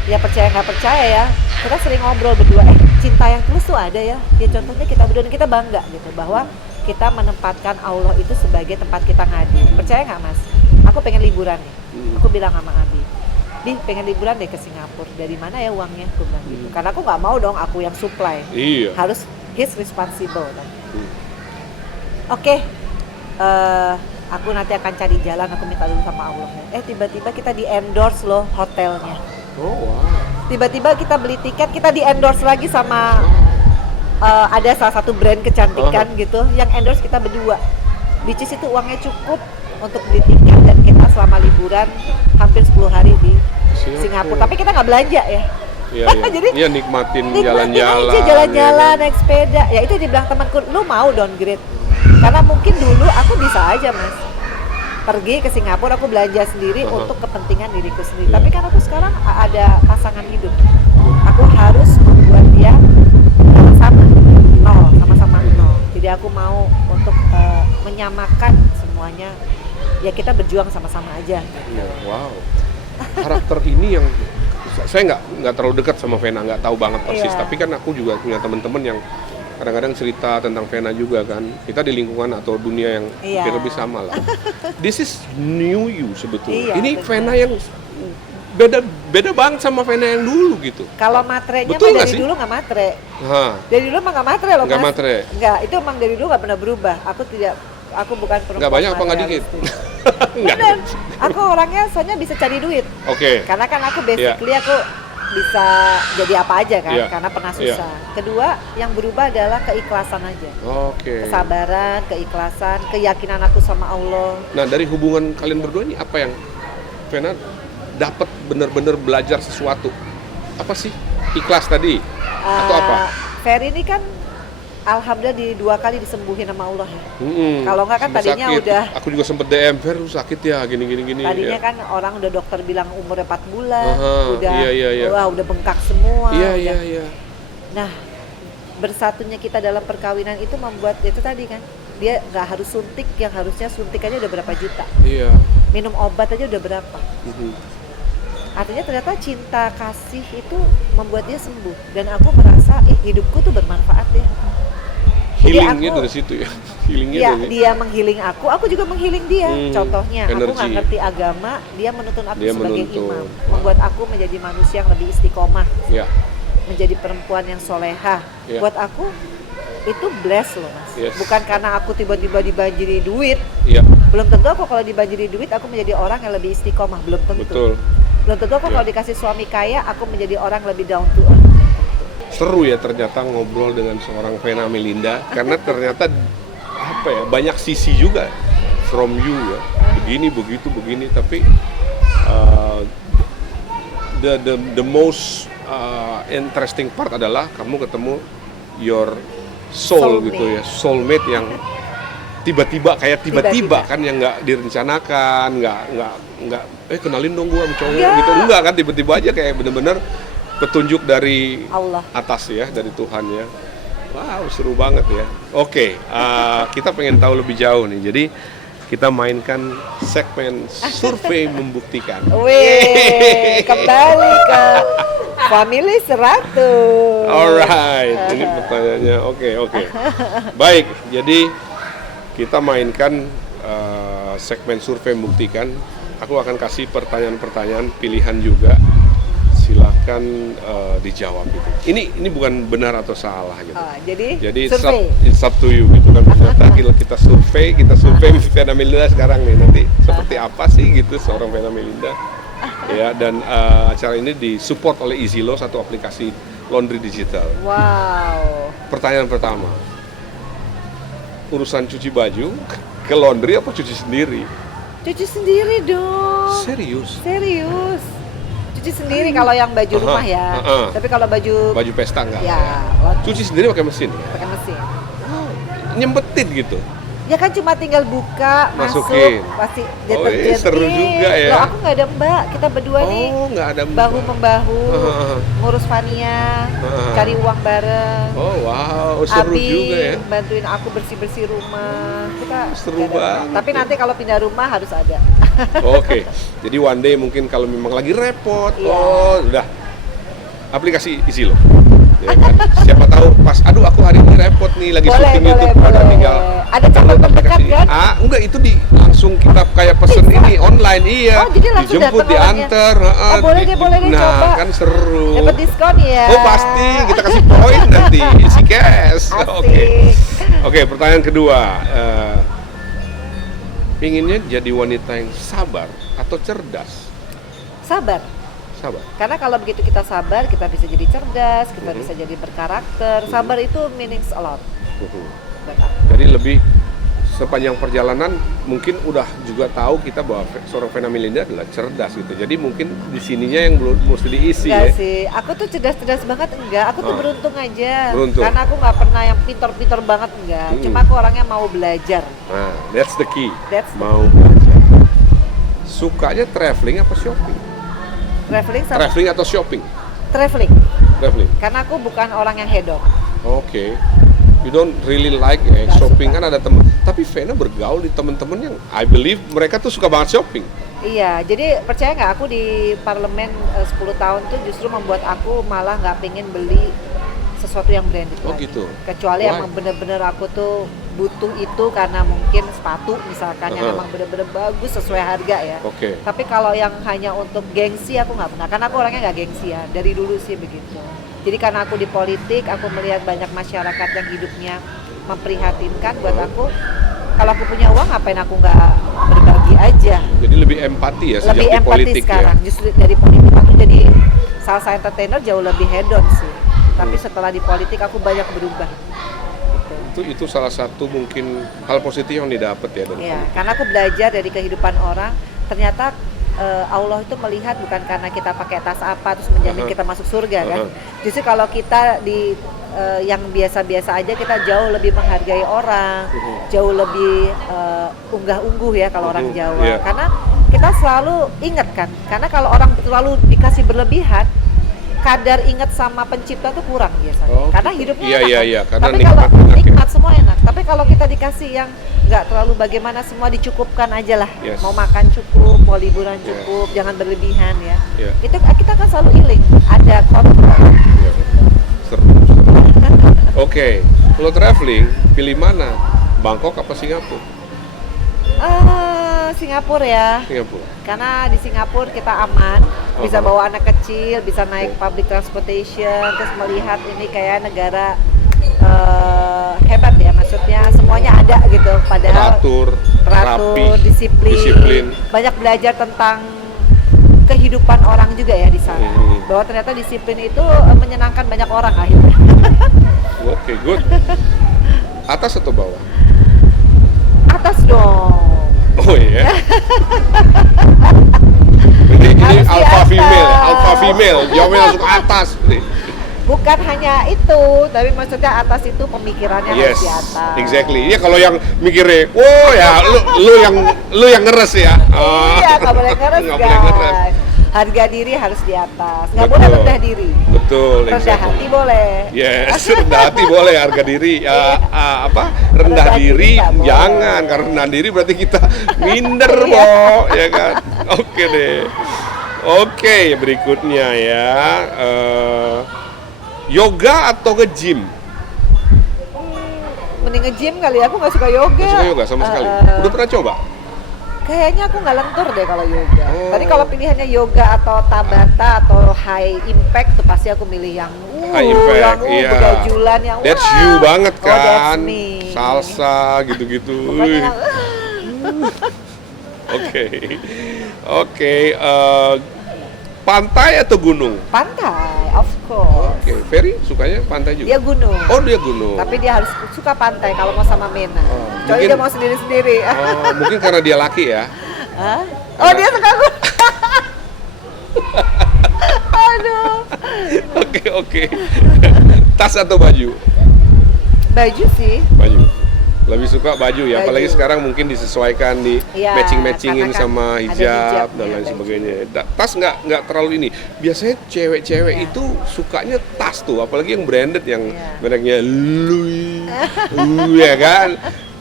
ya percaya nggak percaya ya, kita sering ngobrol berdua, cinta yang tulus tuh ada ya. Ya contohnya kita berdua, kita bangga gitu bahwa kita menempatkan Allah itu sebagai tempat kita ngadu. Percaya nggak Mas? Aku pengen liburan nih. Aku bilang sama Abi, Di pengen liburan deh ke Singapura. Dari mana ya uangnya? Aku bilang gitu. Karena aku nggak mau dong aku yang supply. Iya. Harus his responsible kan. Hmm. Oke, aku nanti akan cari jalan. Aku minta dulu sama Allah. Tiba-tiba kita di endorse loh hotelnya. Oh wow. Tiba-tiba kita beli tiket, kita di endorse lagi sama ada salah satu brand kecantikan gitu yang endorse kita berdua. Which is itu uangnya cukup untuk beli tiket dan kita selama liburan hampir 10 hari di Singapura. Tapi kita nggak belanja ya. Iya, iya. Jadi Iya, nikmatin nikmatin jalan-jalan. aja jalan-jalan, ya kan? naik sepeda. Ya itu dibilang temanku, lu mau downgrade? Karena mungkin dulu aku bisa aja Mas pergi ke Singapura, aku belanja sendiri untuk kepentingan diriku sendiri. Iya. Tapi kan aku sekarang ada pasangan hidup. Aku harus membuat dia sama-sama nol. Jadi aku mau untuk menyamakan semuanya. Ya kita berjuang sama-sama aja. Iya, wow. Karakter ini yang saya nggak terlalu dekat sama Vena, nggak tahu banget persis. Iya. Tapi kan aku juga punya teman-teman yang kadang-kadang cerita tentang Vena juga kan. Kita di lingkungan atau dunia yang Iya. hampir lebih sama lah. This is new you sebetulnya. Iya, Ini betul. Vena yang beda banget sama Vena yang dulu gitu. Kalau matrenya Betul mah nggak dari sih? dulu nggak matre. Hah. Dari dulu mah nggak matre loh Nggak Mas. matre. Nggak, itu emang dari dulu nggak pernah berubah. Aku bukan perempuan Nggak banyak apa nggak dikit? materialistis. Nggak. Bener, aku orangnya soalnya bisa cari duit. Oke. Karena kan aku basically aku bisa jadi apa aja kan, Iya. karena pernah Iya. susah. Kedua, yang berubah adalah keikhlasan aja. Oke. Kesabaran, keikhlasan, keyakinan aku sama Allah. Nah, dari hubungan kalian berdua ini apa yang Vena dapat bener-bener belajar sesuatu? Apa sih? Ikhlas tadi? Atau apa? Ferry ini kan alhamdulillah 2 kali disembuhin sama Allah ya. Kalau nggak kan Sempet tadinya sakit. udah Aku juga sempet DM, Fer lu sakit ya, gini. tadinya Ya. kan orang udah dokter bilang umurnya 4 bulan, Aha, udah iya. wah udah bengkak semua. Iya, udah. iya. Nah, bersatunya kita dalam perkawinan itu membuat itu tadi kan, dia nggak harus suntik, yang harusnya suntik aja udah berapa juta, Iya. minum obat aja udah berapa. Mhm. Artinya ternyata cinta kasih itu membuat dia sembuh, dan aku merasa hidupku tuh bermanfaat ya. Jadi Healingnya aku- dari situ ya. Healingnya Iya, dari dia menghealing aku juga menghealing dia. Contohnya, aku nggak energi. ngerti agama, dia menuntun aku Dia sebagai menuntun. imam, membuat aku menjadi manusia yang lebih istiqomah, Ya. menjadi perempuan yang solehah. Iya. Buat aku itu bless loh Mas. Yes. Bukan karena aku tiba-tiba dibanjiri duit. Iya, Belum tentu aku kalau dibanjiri duit aku menjadi orang yang lebih istiqomah. Belum tentu. betul. Belum tentu aku Iya. kalau dikasih suami kaya aku menjadi orang lebih down to earth. Seru ya ternyata ngobrol dengan seorang Vena Melinda karena ternyata apa ya, banyak sisi juga from you ya. Begini, begitu, begini, tapi the most interesting part adalah kamu ketemu your soul Soulmate. gitu ya, soulmate yang tiba-tiba Tiba-tiba. kan, yang nggak direncanakan, nggak kenalin dong gua sama cowok Enggak. gitu, enggak kan, tiba-tiba aja kayak bener-bener petunjuk dari Allah. atas ya, dari Tuhan ya. Wow, seru banget ya. Oke, kita pengen tahu lebih jauh nih. Jadi kita mainkan segmen survei membuktikan. Wih, kembali ke Family 100. Alright, ini pertanyaannya. Oke. Baik, jadi kita mainkan segmen survei membuktikan. Aku akan kasih pertanyaan-pertanyaan pilihan juga. Silakan dijawab gitu. Ini bukan benar atau salah gitu. Jadi survei. it's up to you gitu kan. Ternyata kita survei Vena Melinda sekarang nih, nanti seperti apa sih gitu seorang Vena Melinda. Ya, dan acara ini disupport oleh EasyLo, satu aplikasi laundry digital. Wow. Pertanyaan pertama, urusan cuci baju ke laundry apa cuci sendiri? Cuci sendiri dong. Serius? Serius. Cuci sendiri kalau yang baju rumah ya. Tapi kalau baju Pesta enggak? ya Cuci sendiri pakai mesin? pakai mesin. Nyempetin gitu? Ya kan cuma tinggal buka, Masukin. masuk, pasti Oh, deterjen. seru juga ya. Loh, aku nggak ada Mbak, kita berdua nih Oh, nggak ada bahu membahu, Heeh. ngurus Fania, Heeh. cari uang bareng. Oh wow, seru Abi juga ya. bantuin aku bersih-bersih rumah. Kita Seru nggak ada. banget Tapi ya. nanti kalau pindah rumah harus ada. Oke, jadi one day mungkin kalau memang lagi repot, Iya. oh udah aplikasi EasyLo, ya kan? Siapa tahu pas, aduh aku hari ini repot nih lagi syuting YouTube, ada tinggal Ada cabang download terdekat aplikasi. kan? Enggak, itu langsung kita kayak pesen Bisa. ini online, iya. Oh, jadi langsung dijemput, datang orangnya. diantar, Oh, boleh deh, boleh deh, nah, coba. kan seru. Dapat diskon ya. Oh pasti, kita kasih poin nanti, isi cash. Asik. Oke, pertanyaan kedua. Inginnya jadi wanita yang sabar atau cerdas? Sabar. Sabar. Karena kalau begitu kita sabar, kita bisa jadi cerdas, kita bisa jadi berkarakter. Sabar itu meanings a lot. buat aku. Jadi lebih sepanjang perjalanan mungkin udah juga tahu kita bahwa seorang Vena Melinda adalah cerdas gitu. Jadi mungkin di sininya yang belum mesti diisi Enggak ya. sih, aku tuh cerdas-cerdas banget enggak, aku tuh beruntung aja. Beruntung. Karena aku nggak pernah yang pintor-pintor banget enggak. Cuma aku orangnya mau belajar. Nah, that's the key. That's the Mau belajar. Sukanya traveling apa shopping? Traveling sama Traveling atau shopping? traveling. Traveling. Karena aku bukan orang yang hedon. Oke. You don't really like Nggak shopping suka. kan ada temen. Tapi Vena bergaul di temen-temen yang I believe mereka tuh suka banget shopping. Iya, jadi percaya nggak aku di parlemen 10 tahun tuh justru membuat aku malah nggak pengen beli sesuatu yang branded Oh, lagi. gitu. Kecuali Why? emang bener-bener aku tuh butuh itu karena mungkin sepatu misalkan yang emang bener-bener bagus sesuai harga ya. Oke. Tapi kalau yang hanya untuk gengsi aku nggak pernah, karena aku orangnya nggak gengsi ya, dari dulu sih begitu. Jadi karena aku di politik, aku melihat banyak masyarakat yang hidupnya memprihatinkan. Buat aku, kalau aku punya uang ngapain aku nggak berbagi aja. Jadi lebih empati ya sejak Lebih di empati politik sekarang, ya. justru dari politik aku jadi salsa entertainer jauh lebih hedon sih. Tapi setelah di politik aku banyak berubah. Gitu. Itu salah satu mungkin hal positif yang didapat ya dari Iya, politik. karena aku belajar dari kehidupan orang, ternyata Allah itu melihat bukan karena kita pakai tas apa terus menjamin kita masuk surga kan. Justru kalau kita di yang biasa-biasa aja kita jauh lebih menghargai orang, jauh lebih unggah-ungguh ya kalau orang Jawa. Iya. Karena kita selalu ingat kan, karena kalau orang terlalu dikasih berlebihan, kadar ingat sama pencipta tuh kurang biasanya. Oh, Karena gitu. hidupnya Iya, enak iya, kan. iya. Karena Tapi nikmat, kalau enak ya. nikmat semua enak. Tapi kalau kita dikasih yang nggak terlalu bagaimana, semua dicukupkan aja lah. Yes. Mau makan cukup, mau liburan cukup, jangan berlebihan ya. Iya. Itu kita kan selalu healing, ada kontrol. Iya. Seru. Oke, kalau traveling pilih mana? Bangkok apa Singapura? Singapura ya. Singapura. Karena di Singapura kita aman, bisa bawa anak kecil, bisa naik public transportation, terus melihat ini kayak negara hebat ya, maksudnya semuanya ada gitu, padahal Teratur, rapi, disiplin, banyak belajar tentang kehidupan orang juga ya di sana, bahwa ternyata disiplin itu menyenangkan banyak orang akhirnya. Oke, good. Atas atau bawah? Atas dong. Oh iya. Ini Harus di alpha atas. female, alpha female. Jawabnya langsung atas. Nih. bukan hanya itu, tapi maksudnya atas itu pemikirannya harus di atas. Exactly. Ya kalau yang mikirnya, oh ya lu yang ngeres ya. Iya, nggak boleh ngeres Nggak boleh ngeres. guys. Harga diri harus di atas, nggak boleh rendah diri. Betul. Rendah hati boleh. Yes, rendah hati boleh, harga diri rendah Rendah diri diri nggak boleh. jangan, karena rendah diri berarti kita minder, Iya. ya kan? Oke deh. Oke, berikutnya ya. Yoga atau nge-gym? Mending nge-gym kali, aku nggak suka yoga. Nggak suka yoga sama sekali. Udah pernah coba? Kayaknya aku nggak lentur deh kalau yoga. Oh. Tadi kalau pilihannya yoga atau tabata atau high impact tuh pasti aku milih yang High impact, yang iya. begajulan yang That's wah. you banget Oh, that's kan? me. Salsa gitu-gitu. Pokoknya yang, Oke, pantai atau gunung? pantai, of course. Oke, Ferry sukanya pantai juga? Dia gunung. Oh, dia gunung. Tapi dia harus suka pantai kalau mau sama Mena. Oh, Kecuali mungkin- dia mau sendiri-sendiri. Oh, mungkin karena dia laki ya. Hah? Oh, dia suka gunung. Aduh. Oke. Tas atau baju? Baju sih. Baju. Lebih suka baju ya, Baju. apalagi sekarang mungkin disesuaikan di Iya, matching-matchingin karena kan sama ada hijab hijabnya, dan lain baju. sebagainya. Tas nggak terlalu ini. Biasanya cewek-cewek Iya. itu sukanya tas tuh, apalagi yang branded yang Iya. mereknya Louis, ya kan?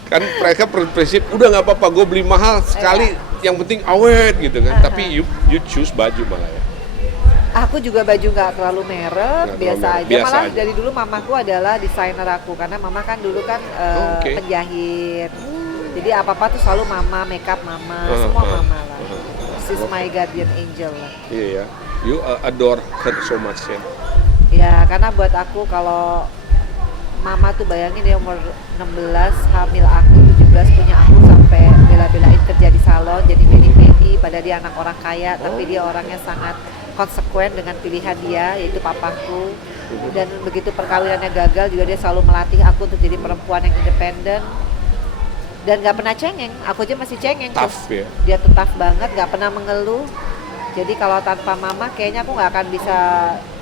Kan mereka prinsip udah nggak apa-apa, gue beli mahal sekali, yang penting awet gitu kan. Tapi you choose baju malah ya. Aku juga baju nggak terlalu merek, Nggak terlalu biasa merek, aja. biasa Malah aja. dari dulu mamaku adalah desainer aku, karena mama kan dulu kan Oke. penjahit. Jadi apa-apa tuh selalu mama, makeup mama, semua mama lah. She's my guardian angel lah. Iya ya. You adore her so much ya. Ya, karena buat aku kalau mama tuh bayangin dia umur 16, hamil aku, 17 punya aku sampai bela-belain kerja di salon, jadi medi-medi, padahal dia anak orang kaya, tapi dia orangnya sangat konsekuen dengan pilihan dia, yaitu papaku. Dan begitu perkawinannya gagal juga dia selalu melatih aku untuk jadi perempuan yang independen dan nggak pernah cengeng. Aku aja masih cengeng tuh. Tough ya. Dia tuh tough banget, nggak pernah mengeluh. Jadi kalau tanpa mama kayaknya aku nggak akan bisa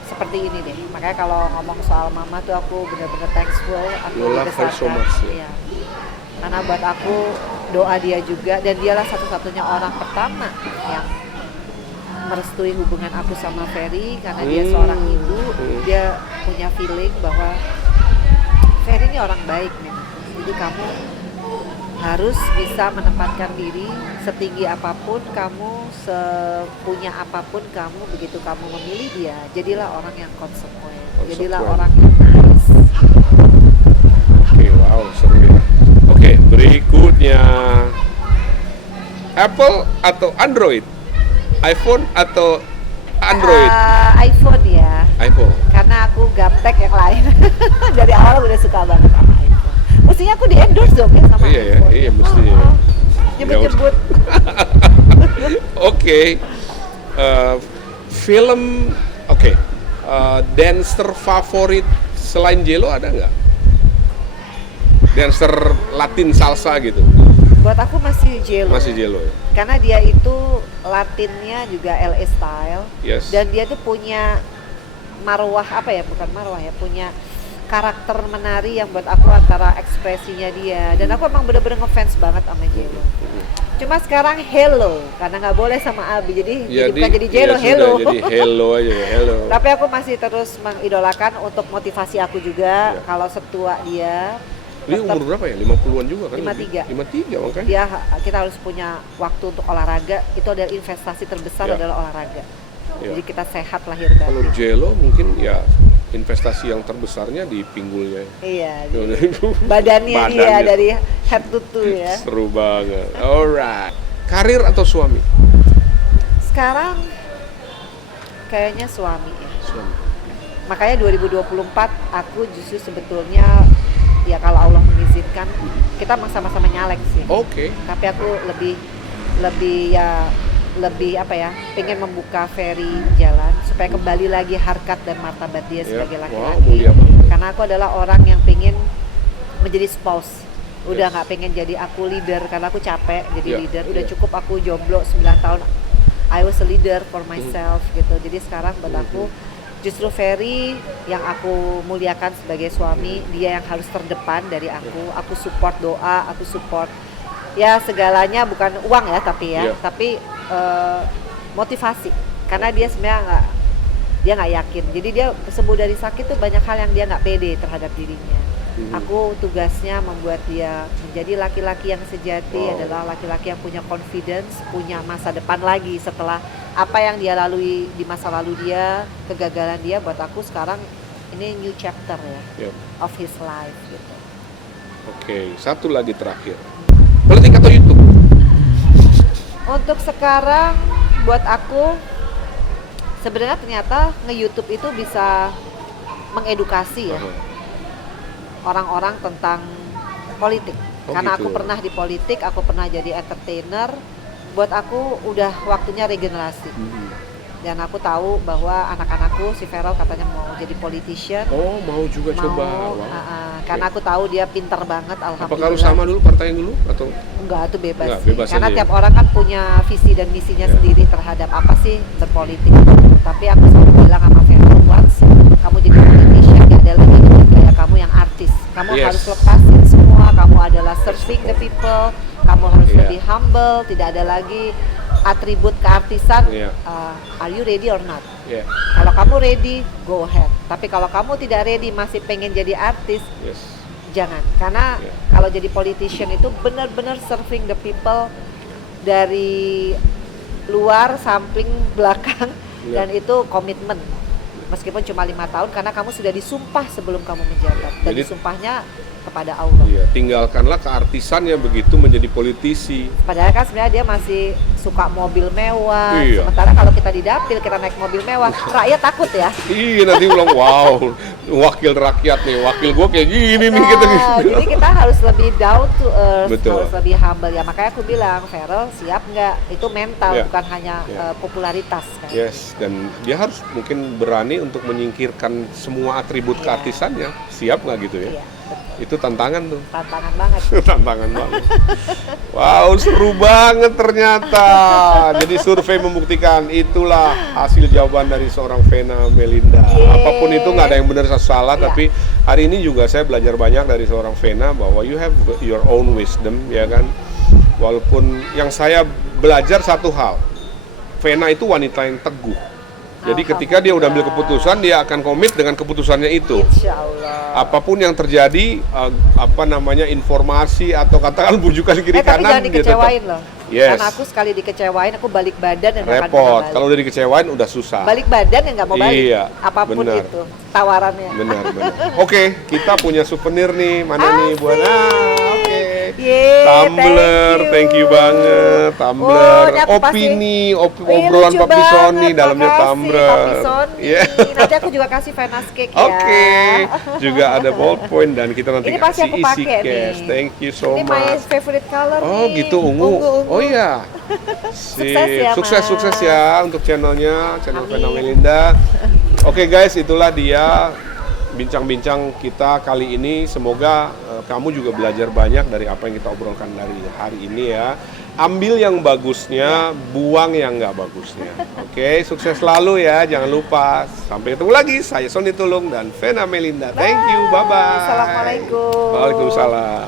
seperti ini deh. Makanya kalau ngomong soal mama tuh aku bener-bener thankful, aku You love her so much, ya? Iya. Karena buat aku doa dia juga, dan dialah satu-satunya orang pertama yang merestui hubungan aku sama Ferry, karena dia seorang ibu. Dia punya feeling bahwa Ferry ini orang baik nih. Jadi kamu harus bisa menempatkan diri setinggi apapun kamu, sepunya apapun kamu, begitu kamu memilih dia, jadilah orang yang konsekuen, jadilah orang yang nice. Oke, wow, seru ya. Oke, berikutnya Apple atau Android? iPhone atau Android? iPhone ya, iPhone. karena aku gaptek yang lain. Dari awal udah suka banget sama iPhone. Mestinya aku di endorse dong ya sama Iya ya, iPhone. iya mestinya. Jemput-jemput. Oke. Film, oke. Dancer favorit selain Jello ada nggak? Dancer Latin salsa gitu. Buat aku masih Jello. Masih Jello ya? Karena dia itu Latinnya juga LA style. Yes. Dan dia tuh punya marwah, apa ya, bukan marwah ya, punya karakter menari yang buat aku antara ekspresinya dia. Dan aku emang bener-bener ngefans banget sama Jello. Cuma sekarang Hello, karena nggak boleh sama Abi, jadi bukan jadi Jello, ya Hello. sudah, jadi Hello aja ya, Hello. Tapi aku masih terus mengidolakan untuk motivasi aku juga. Iya. Kalau setua dia, Ini tetap umur berapa ya? 50-an juga kan? 53. 53 makanya. dia, kita harus punya waktu untuk olahraga. Itu adalah investasi terbesar, Iya. adalah olahraga. Iya. Jadi kita sehat lahir Kalau batin. Jello mungkin ya investasi yang terbesarnya di pinggulnya. Iya. Badannya dia dari head to toe ya. Seru banget. Alright. Karir atau suami? Sekarang kayaknya suami ya. Suami. Makanya 2024 aku justru sebetulnya ya kalau Allah mengizinkan kita sama-sama nyalek sih. Oke. Tapi aku lebih apa ya, pengen membuka Ferry jalan supaya kembali lagi harkat dan martabat dia Ya, sebagai wow, laki-laki. mulia banget. Karena aku adalah orang yang pengen menjadi spouse. Udah nggak pengen jadi aku leader, karena aku capek jadi Ya, leader. Udah ya. cukup aku jomblo 9 tahun. I was a leader for myself gitu. Jadi sekarang buat aku Justru Ferry yang aku muliakan sebagai suami, dia yang harus terdepan dari aku. Aku support doa, aku support ya segalanya, bukan uang ya tapi ya, tapi motivasi. Karena dia sebenarnya nggak yakin. Jadi dia sembuh dari sakit tuh banyak hal yang dia nggak pede terhadap dirinya. Aku tugasnya membuat dia menjadi laki-laki yang sejati, adalah laki-laki yang punya confidence, punya masa depan lagi setelah apa yang dia lalui di masa lalu dia, kegagalan dia. Buat aku sekarang ini new chapter ya, of his life gitu. Oke, satu lagi terakhir. Politik atau YouTube? Untuk sekarang buat aku sebenarnya ternyata nge-YouTube itu bisa mengedukasi ya orang-orang tentang politik. Karena gitu. aku pernah di politik, aku pernah jadi entertainer. Buat aku udah waktunya regenerasi. Dan aku tahu bahwa anak-anakku, si Ferel katanya mau jadi politician. Oh, mau juga coba. Wow. Karena aku tahu dia pinter banget, alhamdulillah. Apakah harus sama dulu partainya dulu atau? Enggak, itu bebas Enggak, sih. bebas Karena aja tiap orang kan punya visi dan misinya sendiri terhadap apa sih berpolitik. Tapi aku selalu bilang sama Ferel, once kamu jadi politician, gak ada lagi kayak kamu yang artis. Kamu harus lepasin semua, kamu adalah serving the people, kamu harus lebih humble, tidak ada lagi atribut keartisan. Are you ready or not? Kalau kamu ready, go ahead. Tapi kalau kamu tidak ready, masih pengen jadi artis, jangan. Karena kalau jadi politician itu benar-benar serving the people dari luar, samping, belakang, dan itu komitmen. Meskipun cuma 5 tahun, karena kamu sudah disumpah sebelum kamu menjabat. Dan Jadi, disumpahnya kepada Allah. Tinggalkanlah keartisannya begitu menjadi politisi. Padahal kan sebenarnya dia masih suka mobil mewah. Iya. Sementara kalau kita di dapil, kita naik mobil mewah, rakyat takut ya. Iya, nanti bilang, wow, wakil rakyat nih, wakil gue kayak gini nih gitu. Jadi kita harus lebih down to earth, Betul. harus lebih humble ya. Makanya aku bilang, Ferel siap nggak? Itu mental, bukan hanya popularitas kan. Yes, dan dia harus mungkin berani untuk menyingkirkan semua atribut keartisannya. Siap nggak gitu ya? Iya, betul. Itu tantangan tuh. Tantangan banget. Tantangan banget. Wow, seru banget ternyata. Jadi survei membuktikan itulah hasil jawaban dari seorang Vena Melinda. Apapun itu nggak ada yang benar atau salah, tapi hari ini juga saya belajar banyak dari seorang Vena bahwa you have your own wisdom, ya kan. Walaupun yang saya belajar satu hal, Vena itu wanita yang teguh. Jadi ketika dia udah ambil keputusan, dia akan komit dengan keputusannya itu. Insya Allah. Apapun yang terjadi, informasi atau katakan bujukan kiri Tapi kanan, jangan dikecewain loh. Yes. Karena aku sekali dikecewain, aku balik badan dan nggak akan Repot. pernah balik. Kalau udah dikecewain udah susah. Balik badan ya nggak mau balik. Iya, Apapun benar. itu tawarannya. Benar. Oke, kita punya souvenir nih. Mana nih buat? Oke. Yeay, Tumbler, thank you banget. Tumbler, ini aku opini, Wih, obrolan lucu Papi banget, Sony, dalamnya makasih, tumbler. Papi Sony. Iya. Nanti aku juga kasih Venas Cake ya. Oke, juga ada ballpoint dan kita nanti Ini pasti kasih aku isi pakai cash. nih. Thank you so Ini my much. favorite color Oh nih. gitu, ungu. Oh iya. Sukses ya, Sukses Mas. ya untuk channelnya, channel Amin. Vena Melinda. Oke guys, itulah dia bincang-bincang kita kali ini. Semoga kamu juga belajar banyak dari apa yang kita obrolkan dari hari ini ya. Ambil yang bagusnya, buang yang nggak bagusnya. Oke, sukses selalu ya. Jangan lupa. Sampai ketemu lagi. Saya Sony Tulung dan Vena Melinda. Thank you. Bye-bye. Assalamualaikum. Waalaikumsalam.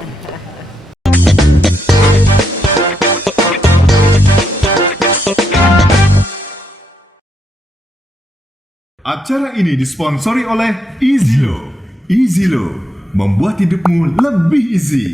Acara ini disponsori oleh Easylo. Easylo, membuat hidupmu lebih easy.